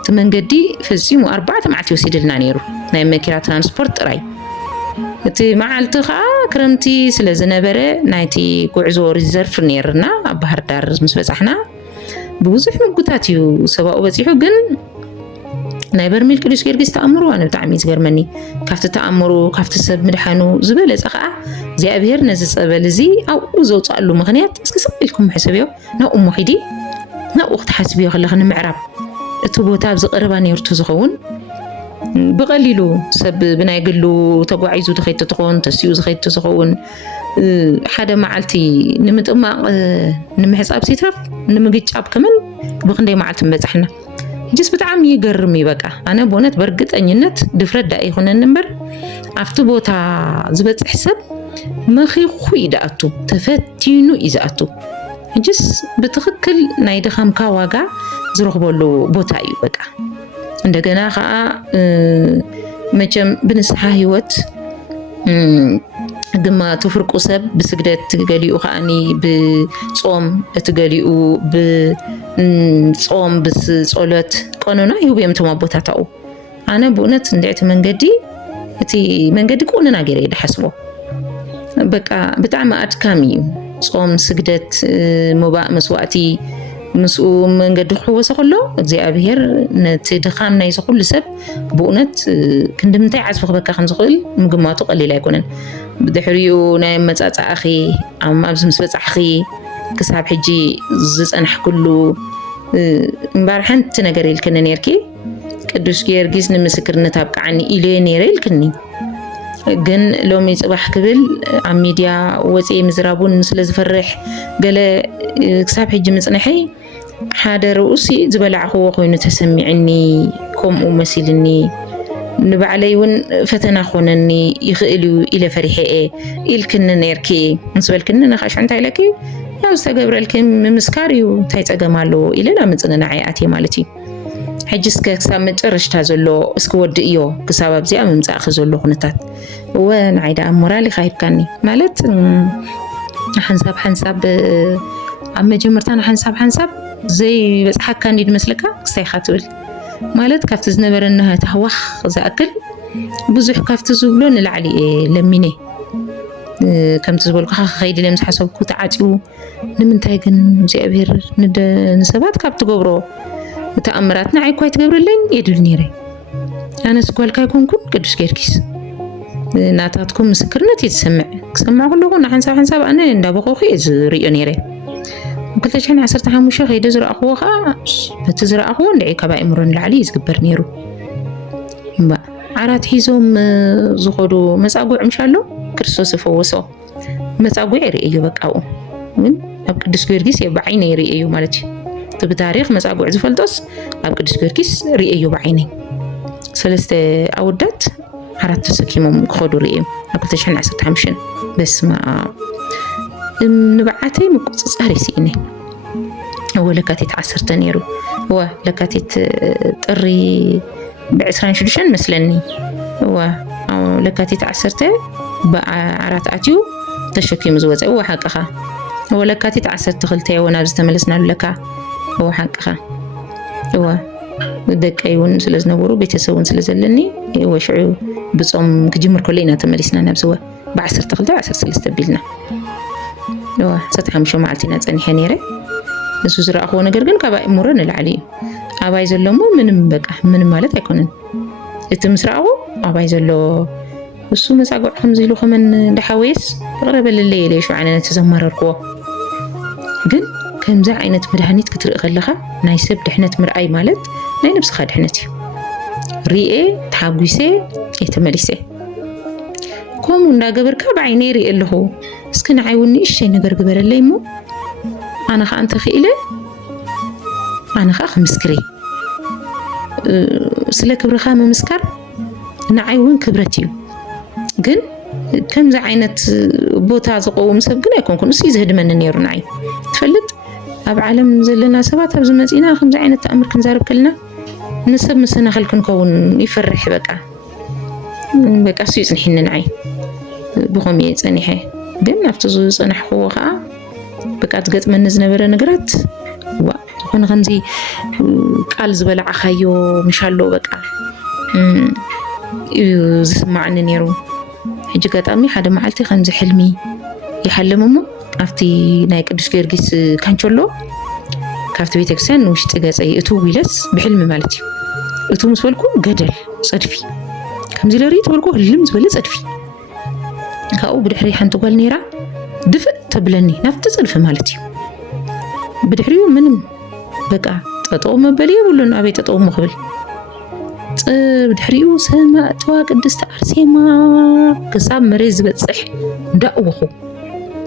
እቲ መንገዲ ፈፂሙ 4 መዓልቲ ወሲድልና ነይሩ ናይ መኪና ትራንስፖርት ጥራይ እቲ መዓልቲ ኻ ክረምቲ ስለ ዝነበረ ናይቲ ጉዕዞ ሪዘርቭ ነርና ኣብ ባህር ዳር ምስ በፃሕና ብዙሕ ምግብታት እዩ ሰባኡ በፂሑ ግን ናይ በርሜል ቅዱስ ጊዮርጊስ ተኣምሩ ኣነ ብጣዕሚ ዝገርመኒ ካብቲ ተኣምሩ ካብቲ ሰብ ምድሓኑ ዝበለፀ ኸዓ እግዚኣብሔር ነዚ ፀበል እዚ ኣብኡ ዘውፅኣሉ ምክንያት እስኪ ስኢልኩም ሕሰብዮ ናብኡ እሞ ኺዲ ናብኡ ክትሓስብዮ ከለኻ ንምዕራብ እቲ ቦታ ብዝቐረባ ነይርቱ ዝኸውን بقليلو سب بناي قلو تقوعيز دخيت تخون تسيو دخيت تخون حدا معلتي نمطمق نمحصاب سيترف نمغيصاب كمان بخندي معلت مبصحنا جس بتعم يغرمي بقى انا بونت برغطنينت دفرت دا يخونن نمبر افتو بوتا زبصح حساب مخي خويداتو تفتينو ايزاتو جس بتخكل ناي دخمكا واغا زرخبلو بوتا يو بقى እንደገና ከዓ መቸም ብንስሓ ህይወት ድማ ትፍርቁ ሰብ ብስግደት ገሊኡ ከዓኒ ብጾም እትገሊኡ ብጾም ብጸሎት ቀኖና ይሁብዮም ቶም ኣቦታታኡ ኣነ ብእውነት እንድዕቲ መንገዲ እቲ መንገዲ ቁንና ገይረ ይድሓስቦ በቃ ብጣዕሚ ኣድካሚ እዩ ጾም ስግደት ሙባእ መስዋእቲ ምስኡ መንገዲ ክሕወሶ ከሎ እግዚኣብሔር ነቲ ድኻም ናይ ዝኩሉ ሰብ ብእውነት ክንድምንታይ ዓፅቢ ክበካ ከም ዝኽእል ምግማቱ ቀሊል ኣይኮነን ብድሕሪኡ ናይ መፃፃእኺ ኣብዚ ምስ በፃሕኺ ክሳብ ሕጂ ዝፀንሕ ኩሉ እምበር ሓንቲ ነገር ኢልክኒ ነርኪ ቅዱስ ጊዮርጊስ ንምስክርነት ኣብቅዓኒ ኢሉ ነይረ ኢልክኒ ግን ሎሚ ፅባሕ ክብል ኣብ ሚድያ ወፂ ምዝራቡን ስለ ዝፈርሕ ገለ ክሳብ ሕጂ ምፅንሐይ ሓደ ርእሲ ዝበላዕኽዎ ኮይኑ ተሰሚዕኒ ከምኡ መሲልኒ ንባዕለይ እውን ፈተና ኮነኒ ይኽእል እዩ ኢለ ፈሪሐ ኢልክኒ ነርኪ ምስበልክኒ ንኻሽ እንታይ ኢለኪ ያው ዝተገብረልከ ምምስካር እዩ እንታይ ፀገም ኣለዎ ኢለ ናብ ምፅንናዓይ ኣትየ ማለት እዩ ሕጂ እስከ ክሳብ መጨረሽታ ዘሎ እስኪ ወዲ እዮ ክሳብ ኣብዚኣ ምምፃእኺ ዘሎ ኩነታት ወንዓይዳ ሞራል ይካይድካኒ ማለት ሓንሳብ ኣብ መጀመርታና ሓንሳብ ዘይ በፅሓካ እንዲ ድመስለካ ክስታይ ኢኻ ትብል ማለት ካብቲ ዝነበረና ታህዋኽ ዝኣክል ብዙሕ ካብቲ ዝብሎ ንላዕሊ ለሚነ ከምቲ ዝበልኩ ከይዲ ኢለ ምስ ሓሰብኩ ተዓፂኡ ንምንታይ ግን እግዚኣብሔር ንሰባት ካብ ትገብሮ ተኣምራት ንዓይ እኳ ይትገብረለኝ የድብል ነይረ ኣነስ ጓልካ ይኮንኩን ቅዱስ ጊዮርጊስ ናታትኩም ምስክርነት እየትሰምዕ ክሰምዕ ከለኹ ንሓንሳብ ኣነ እንዳበኸኹ እየ ዝሪኦ ነይረ 2015 ከይደ ዝረኣኽዎ ከዓ በቲ ዝረኣኽዎ ንዕይ ካብ ኣእምሮ ንላዕሊ እዩ ዝግበር ነይሩ ዓራት ሒዞም ዝኸዱ መፃጉዕ ምሻሎ ክርስቶስ ይፈወሶ መፃጉዕ ይርእዮ በቃኡ ግን ኣብ ቅዱስ ጊዮርጊስ የብዓይነ ይርእዮ ማለት እዩ ብታሪክ መፃጉዕ ዝፈልጦስ ኣብ ቅዱስ ጊዮርጊስ ርእዮ ብዓይነይ ሰለስተ ኣወዳት ዓራት ተሰኪሞም ክኸዱ ርእዮም ኣብ 2015 በስማ ንበዓተይ ምቁፅፃር ይስኢኒ ለካቲት 10 ነይሩ ለካቲት ጥሪ ብ26 መስለኒ ለካቲት 10 ብዓራት ኣትዩ ተሸኪሙ ዝወፀ ሓቅኻ ለካቲት 12 እውን ኣብ ዝተመለስናሉ ለካ ሓቅኻ ደቀይ እውን ስለ ዝነበሩ ቤተሰቡን ስለ ዘለኒ ሽዑ ብፆም ክጅምር ከሎ ኢና ተመሊስና ናብዝወ ብ12 13 ቢልና 15 መዓልቲ ኢና ፀኒሐ ነይረ እሱ ዝረኣኽዎ ነገር ግን ካብ ኣእምሮ ንላዕሊ እዩ ኣባይ ዘሎሞ ምንም ማለት ኣይኮነን እቲ ምስ ረኣኹ ኣባይ ዘሎ እሱ መፃጉዕ ከምዚ ኢሉ ከመን እንዳሓወየስ ቅረበልለይ ኢለ ሸውዓነ ነቲ ዘማረርክዎ ግን ከምዚ ዓይነት መድሃኒት ክትርኢ ከለኻ ናይ ሰብ ድሕነት ምርኣይ ማለት ናይ ነብስኻ ድሕነት እዩ ርኤ ተሓጒሰ የተመሊሰ ከምኡ እንዳገበርካ ብዓይነይ ርኢ ኣለኹ እስኪ ንዓይ እውን ንእሽተይ ነገር ግበረለይ እሞ ኣነ ከዓ እንተኽኢለ ኣነ ከዓ ክምስክረ ስለ ክብርኻ ምምስካር ንዓይ እውን ክብረት እዩ ግን ከምዚ ዓይነት ቦታ ዝቆውም ሰብ ግን ኣይኮንኩን እሱ ዝህድመኒ ነይሩ ንዓይ ትፈልጥ ኣብ ዓለም ዘለና ሰባት ኣብዚ መፂና ከምዚ ዓይነት ተኣምር ክንዛረብ ከለና ንሰብ መሰናኽል ክንከውን ይፈርሕ በቃ እሱ ይፅንሕኒ ንዓይ ብኸምኡ እየ ፀኒሐ ግን ኣብቲ ዝፀናሕክዎ ከዓ በቃ ትገጥመኒ ዝነበረ ነገራት ዝኾነ ከምዚ ቃል ዝበላዓኻዮ ምሻሎ በቃ ዝስማዕኒ ነይሩ ሕጂ ገጣሚ ሓደ መዓልቲ ከምዚ ሕልሚ ይሓልም እሞ ኣብቲ ናይ ቅዱስ ጊዮርጊስ ካንቸሎ ካብቲ ቤተክርስትያን ንውሽጢ ገፀይ እቱ ኢለስ ብሕልሚ ማለት እዩ እቱ ምስ በልኩ ገደል ፀድፊ ከምዚ ለርኢ ትበልኩ ህልም ዝበለ ፀድፊ ካብኡ ብድሕሪ ሓንቲ ጓል ነይራ ድፍእ ተብለኒ ናብቲ ፀድፊ ማለት እዩ ብድሕሪኡ ምንም በቃ ጠጠው መበል የብሉን ኣበይ ጠጠው ምኽብል ብድሕሪኡ ሰማዕትዋ ቅድስቲ ኣርሴማ ክሳብ መሬት ዝበፅሕ እንዳእወኹ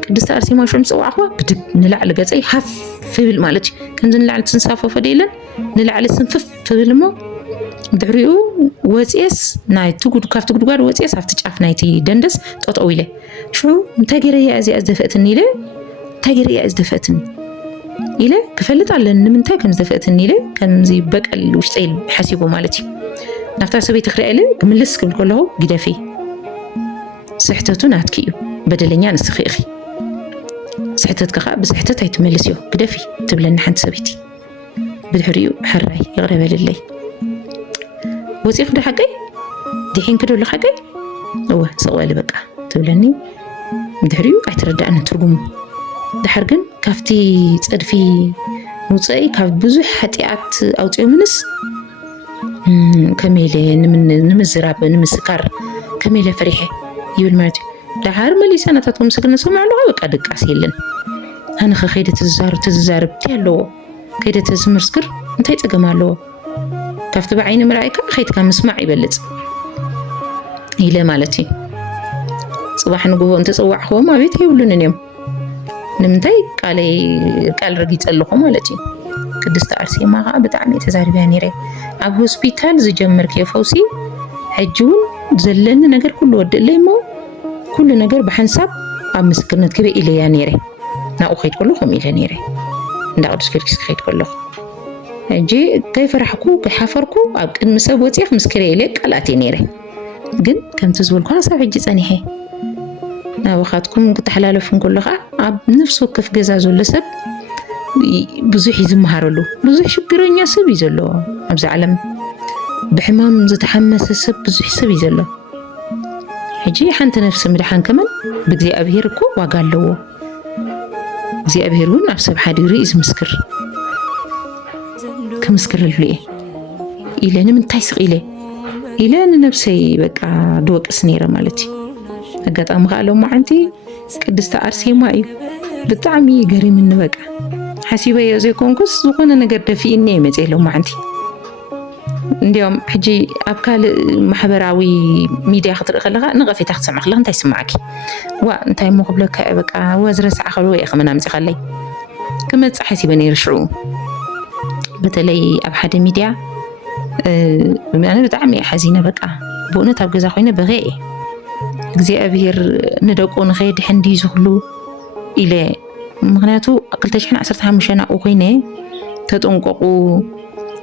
ቅድስቲ ኣርሴማ ሽዑም ፅዋዕኽዋ ብድግ ንላዕሊ ገፀይ ሃፍ ፍብል ማለት እዩ ከምዚ ንላዕሊ ትንሳፈፈ ደይለን ንላዕሊ ስንፍፍ ፍብል እሞ ድሕሪኡ ወፅየስ ካብቲ ጉድጓድ ወፅየስ ኣብቲ ጫፍ ናይቲ ደንደስ ጠጠው ኢለ ሽዑ እንታይ ገይረ እያ እዚኣ ዝደፍአትኒ ኢለ እንታይ ገይረ እያ ዝደፍአትኒ ኢለ ክፈልጥ ኣለኒ ንምንታይ ከም ዝደፍአትኒ ኢለ ከምዚ በቀል ውሽጠይ ሓሲቦ ማለት እዩ نافتا سبيت خريالة كملس كم كله جدافي سحتتو ناتكيو بدلني أنا سخيخي سحتت كخا بسحتت هي تملسيو جدافي تبلن حنت سبيتي بالحريو حراي يغرب لله وزيخ ده حقي دي حين كده ولا حقي هو سؤالي بقى تبلني بدحريو اعترض أنا ترجمه دحرجن كافتي تصدفي وصاي كاف بزح حتيات أو تيمنس كميلة نمزراب نمسكر كميلة فريحة يقول مرتي دحر ملي سنة تطم سكن سمع له بقى دق عسيلن أنا خيدة تزار بتيلو كيدة تزمرسكر انتي تجمعلو كافت بعين مرايك خيت كان مسمع يبلت إلى مالتي صباح نقول أنت صباح هو ما بيت يقولون اليوم نمتى قال رجيت اللهم مالتي كدست أرسي ما بتعمي تزاربي نيري أب هوسبيتال زجمر كيف فوسي حجون زلنا نجر كل ود اللي مو كل نجر بحنسب أب مسكرنا كبي إلى نيري نا أخيت كلهم إلى نيري لا أدرس كيف خيت كلهم جي كيف رحكوا كحفركوا أب كن مسوتي خمس كريلك على تنيري جن كم تزول كنا سافي جزاني هي وخاتكم تحلالفون كلها أب نفسه كيف جزازو لسب بزح يزمهارلو بزح شكرني سب يزلو أبز علم بحمام زتحمس سب بزح سب يزلو هجي حنت نفس مدحان كمان بجزي أبهركو وقال له زي أبهرون أبسب حديري إز مسكر كمسكر اللي إلى من تيسق إلى أن نفسي بقى دوق سنيرة مالتي أقعد أمغالو ما عندي كدست أرسي ماي بتعمي قري من بقى حسيبة يزي كونكوس وقنا نقرد في النيمة زي لو ما عندي اليوم حجي أبكال محبراوي ميديا خطر خلقها نغفي تحت سمع خلقها انتي سمعك وانتي مقبلك بقى وزر ساعة خلوه خمنا مزي خلي كما تحسيبة نيرشعو بتلي أبحاد ميديا أنا بتعمي حزينة بقى بقنتها بجزا خوينة بغيئي زي أبير ندقو نخيد حندي زغلو إلى مغنياتو أقلتش حنا عصرتها مشانا أخينة تتنققو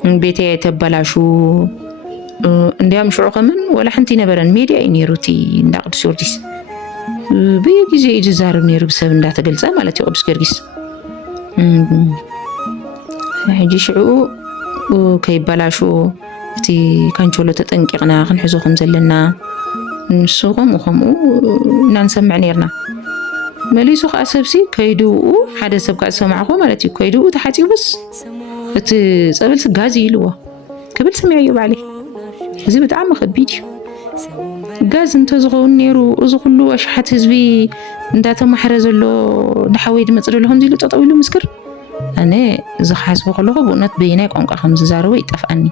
بيتي تبلاشو انديا مشروع كمان ولا حنتي نبرن ميديا إني روتي نداقد سورديس بيجي زي إجزار بنيرو بسبب نداء تقلزا مالتي قبس كيرجيس هجي شعو كي بلاشو تي كانشولو تتنققنا خنحزوكم زلنا نسوهم وخمو نسمع نيرنا مليسو خاسبسي كيدو حدا سبقا سمعخو مالتي كيدو تحاتي بس تصبلت غازي لوا قبل سمعيو بعلي زي بتعمق فيديو غاز انت زغون نيرو زغلو اشحات حزبي انداته محرزلو دحويد مصدلهم ديلو تطويلو مسكر انا زخاسو خلو بونت بيناي قنقا خمس زارو يطفاني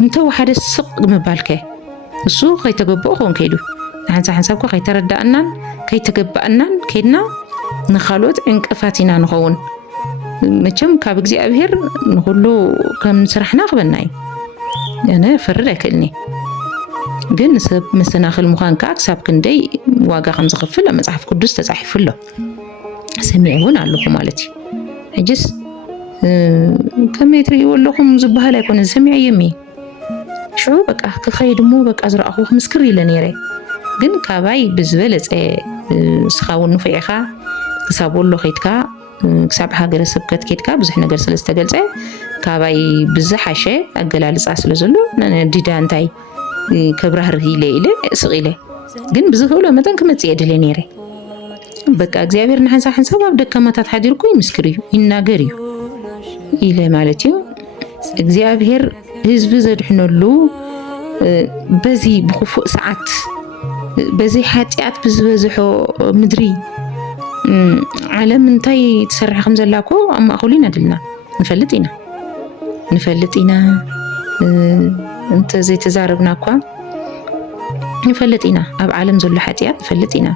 انت واحد السق مبالكه السوق كي تجبؤهم كيدو حنسابكو كي تردأنن كي تجبأنن كيدنا نخالوت انقفاتنا نخون مچم كاب እግዚአብሔር ሁሉ ከምንስራሕና ክበናይ እኔ ፍርድ አይከልኒ ግን ሰብ መሰናኽል ምዃን ከዓ ክሳብ ክንደይ ዋጋ ከም ዝኽፍል መጽሓፍ ቅዱስ ተጻሒፉሎ ሰሚዕውን ኣለኹ ማለት እዩ ሕጅስ ከመይ ትሪእዎ ኣለኹም ዝበሃል ኣይኮነ ሰሚዕ የሚ شو بقى كخيدمو بقى أزرقه مسكر إلى نيره جن كاباي بزبلة سخاون نفيعها كسابول له خيتكا كساب حاجة رسبكت كيتكا بزحنا جرس الاستقلال كاباي بزحشة أجلال ساسل زلو نحن ديدان تاي كبره رهيلة إلى صغيلة جن بزخوله متن كم تزيد لنيره بقى أجزاء نحن صح نسوي بدك كم تتحديركوا يمسكريو إنناجريو إلى مالتيو أجزاء بهر هزب زدحنلو بزي بخفوق ساعات بزي حاتيات بزبزحو مدري على من تاي تسرح خمسة لاكو أما أخولينا دلنا نفلتينا أنت زي تزاربناكوا نفلتينا أب عالم زلو حاتيات نفلتينا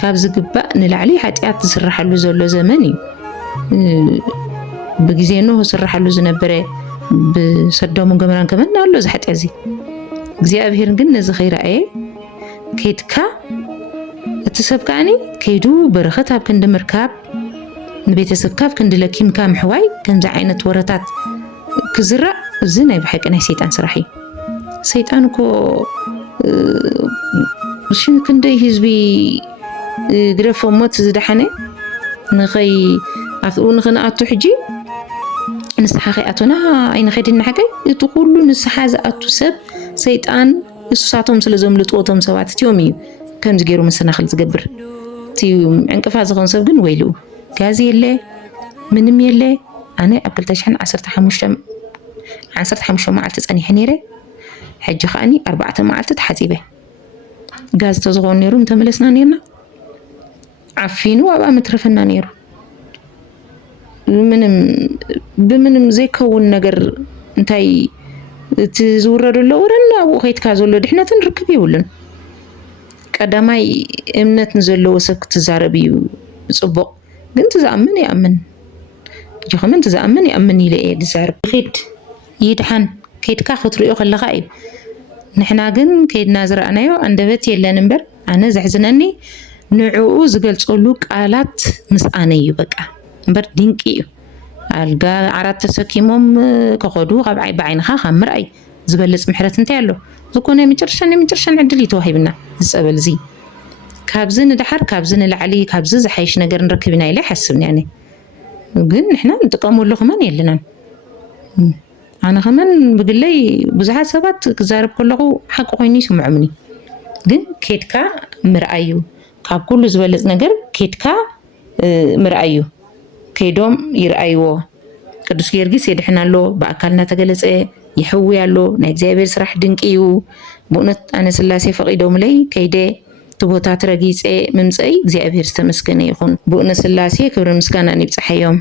كابز قباء نلعلي حاتيات تسرح له زلو زماني بجزينه سرح له زنبرة بصدام جمران كمان نقوله زحت عزي እግዚአብሔር ግን ነዚ ኸይራኤ ከይድካ እትሰብካኒ ከይዱ በረኸት ኣብ ክንዲ ምርካብ ንቤተሰብካ ኣብ ክንዲ ለኪምካ ምሕዋይ ከምዚ ዓይነት ወረታት ክዝራእ እዚ ናይ ብሓቂ ናይ ሰይጣን ስራሕ እዩ ሰይጣን እኮ ሽን ክንደይ ህዝቢ ግረፎ ሞት ዝደሓነ ንኸይ ኣፍኡ ንኽንኣቱ ሕጂ ንስሓ ከይኣቶና ኣይንኸይድና ሓገይ እቲ ኩሉ ንስሓ ዝኣቱ ሰብ ሰይጣን እሳቶም ስለ ዘምልጥዎቶም ሰባት እትዮም እዩ ከምዚ ገይሩ መሰናኽል ዝገብር እቲ ዕንቅፋት ዝኾን ሰብ ግን ወይሉ ጋዝ የለ ምንም የለ ኣነ ኣብ 2015 መዓልቲ ፀኒሐ ነይረ ሕጂ ከዓኒ 4 መዓልቲ ተሓፂበ ጋዝ ተዝኾኑ ነይሩ ተመለስና ነርና ዓፊኑ ኣብኣ መትረፈና ነይሩ ብምንም ዘይከውን ነገር እንታይ እቲ ዝውረደሎ ወረና ኣብኡ ከይትካ ዘሎ ድሕነትን ርክብ ይብሉን ቀዳማይ እምነት ንዘለዎ ሰብ ክትዛረብ እዩ ፅቡቕ ግን ትዝኣምን ይኣምን ጅኸመን ትዝኣምን ይኣምን ኢለ እየ ዝዛረብ ኸይድ ይድሓን ከይድካ ክትሪኦ ከለኻ እዩ ንሕና ግን ከይድና ዝረኣናዮ አንደበት የለን እምበር ኣነ ዘሕዝነኒ ንዕኡ ዝገልፀሉ ቃላት ምስኣነ እዩ በቃ እምበር ድንቂ እዩ ኣልጋ ዓራት ተሰኪሞም ከኸዱ ካብ ብዓይንኻ ካብ ምርኣይ ዝበልፅ ምሕረት እንታይ ኣሎ ዝኾነ መጨረሻን ዕድል ይተዋሂብና ዝፀበል እዚ ካብዚ ንድሓር ካብዚ ንላዕሊ ካብዚ ዝሓይሽ ነገር ንረክብ ኢና ኢለ ይሓስብኒ ኣነ ግን ንሕና ንጥቀመሉ ኸመን የለናን ኣነ ኸመን ብግለይ ብዙሓት ሰባት ክዛረብ ከለኹ ሓቂ ኮይኑ ይስምዖምኒ ግን ከድካ ምርኣዩ ካብ ኩሉ ዝበልፅ ነገር ከድካ ምርኣዩ ከይዶም ይርኣይዎ ቅዱስ ጊዮርጊስ የድሕና ኣሎ ብኣካል እናተገለፀ ይሕዊ ኣሎ ናይ እግዚአብሔር ስራሕ ድንቂ እዩ ብእውነት ኣነ ስላሴ ፈቂዶምለይ ከይደ ትቦታት ረጊፀ ምምፀይ እግዚአብሔር ዝተመስገነ ይኹን ብእውነት ስላሴ ክብሪ ምስጋና ይብፅሐዮም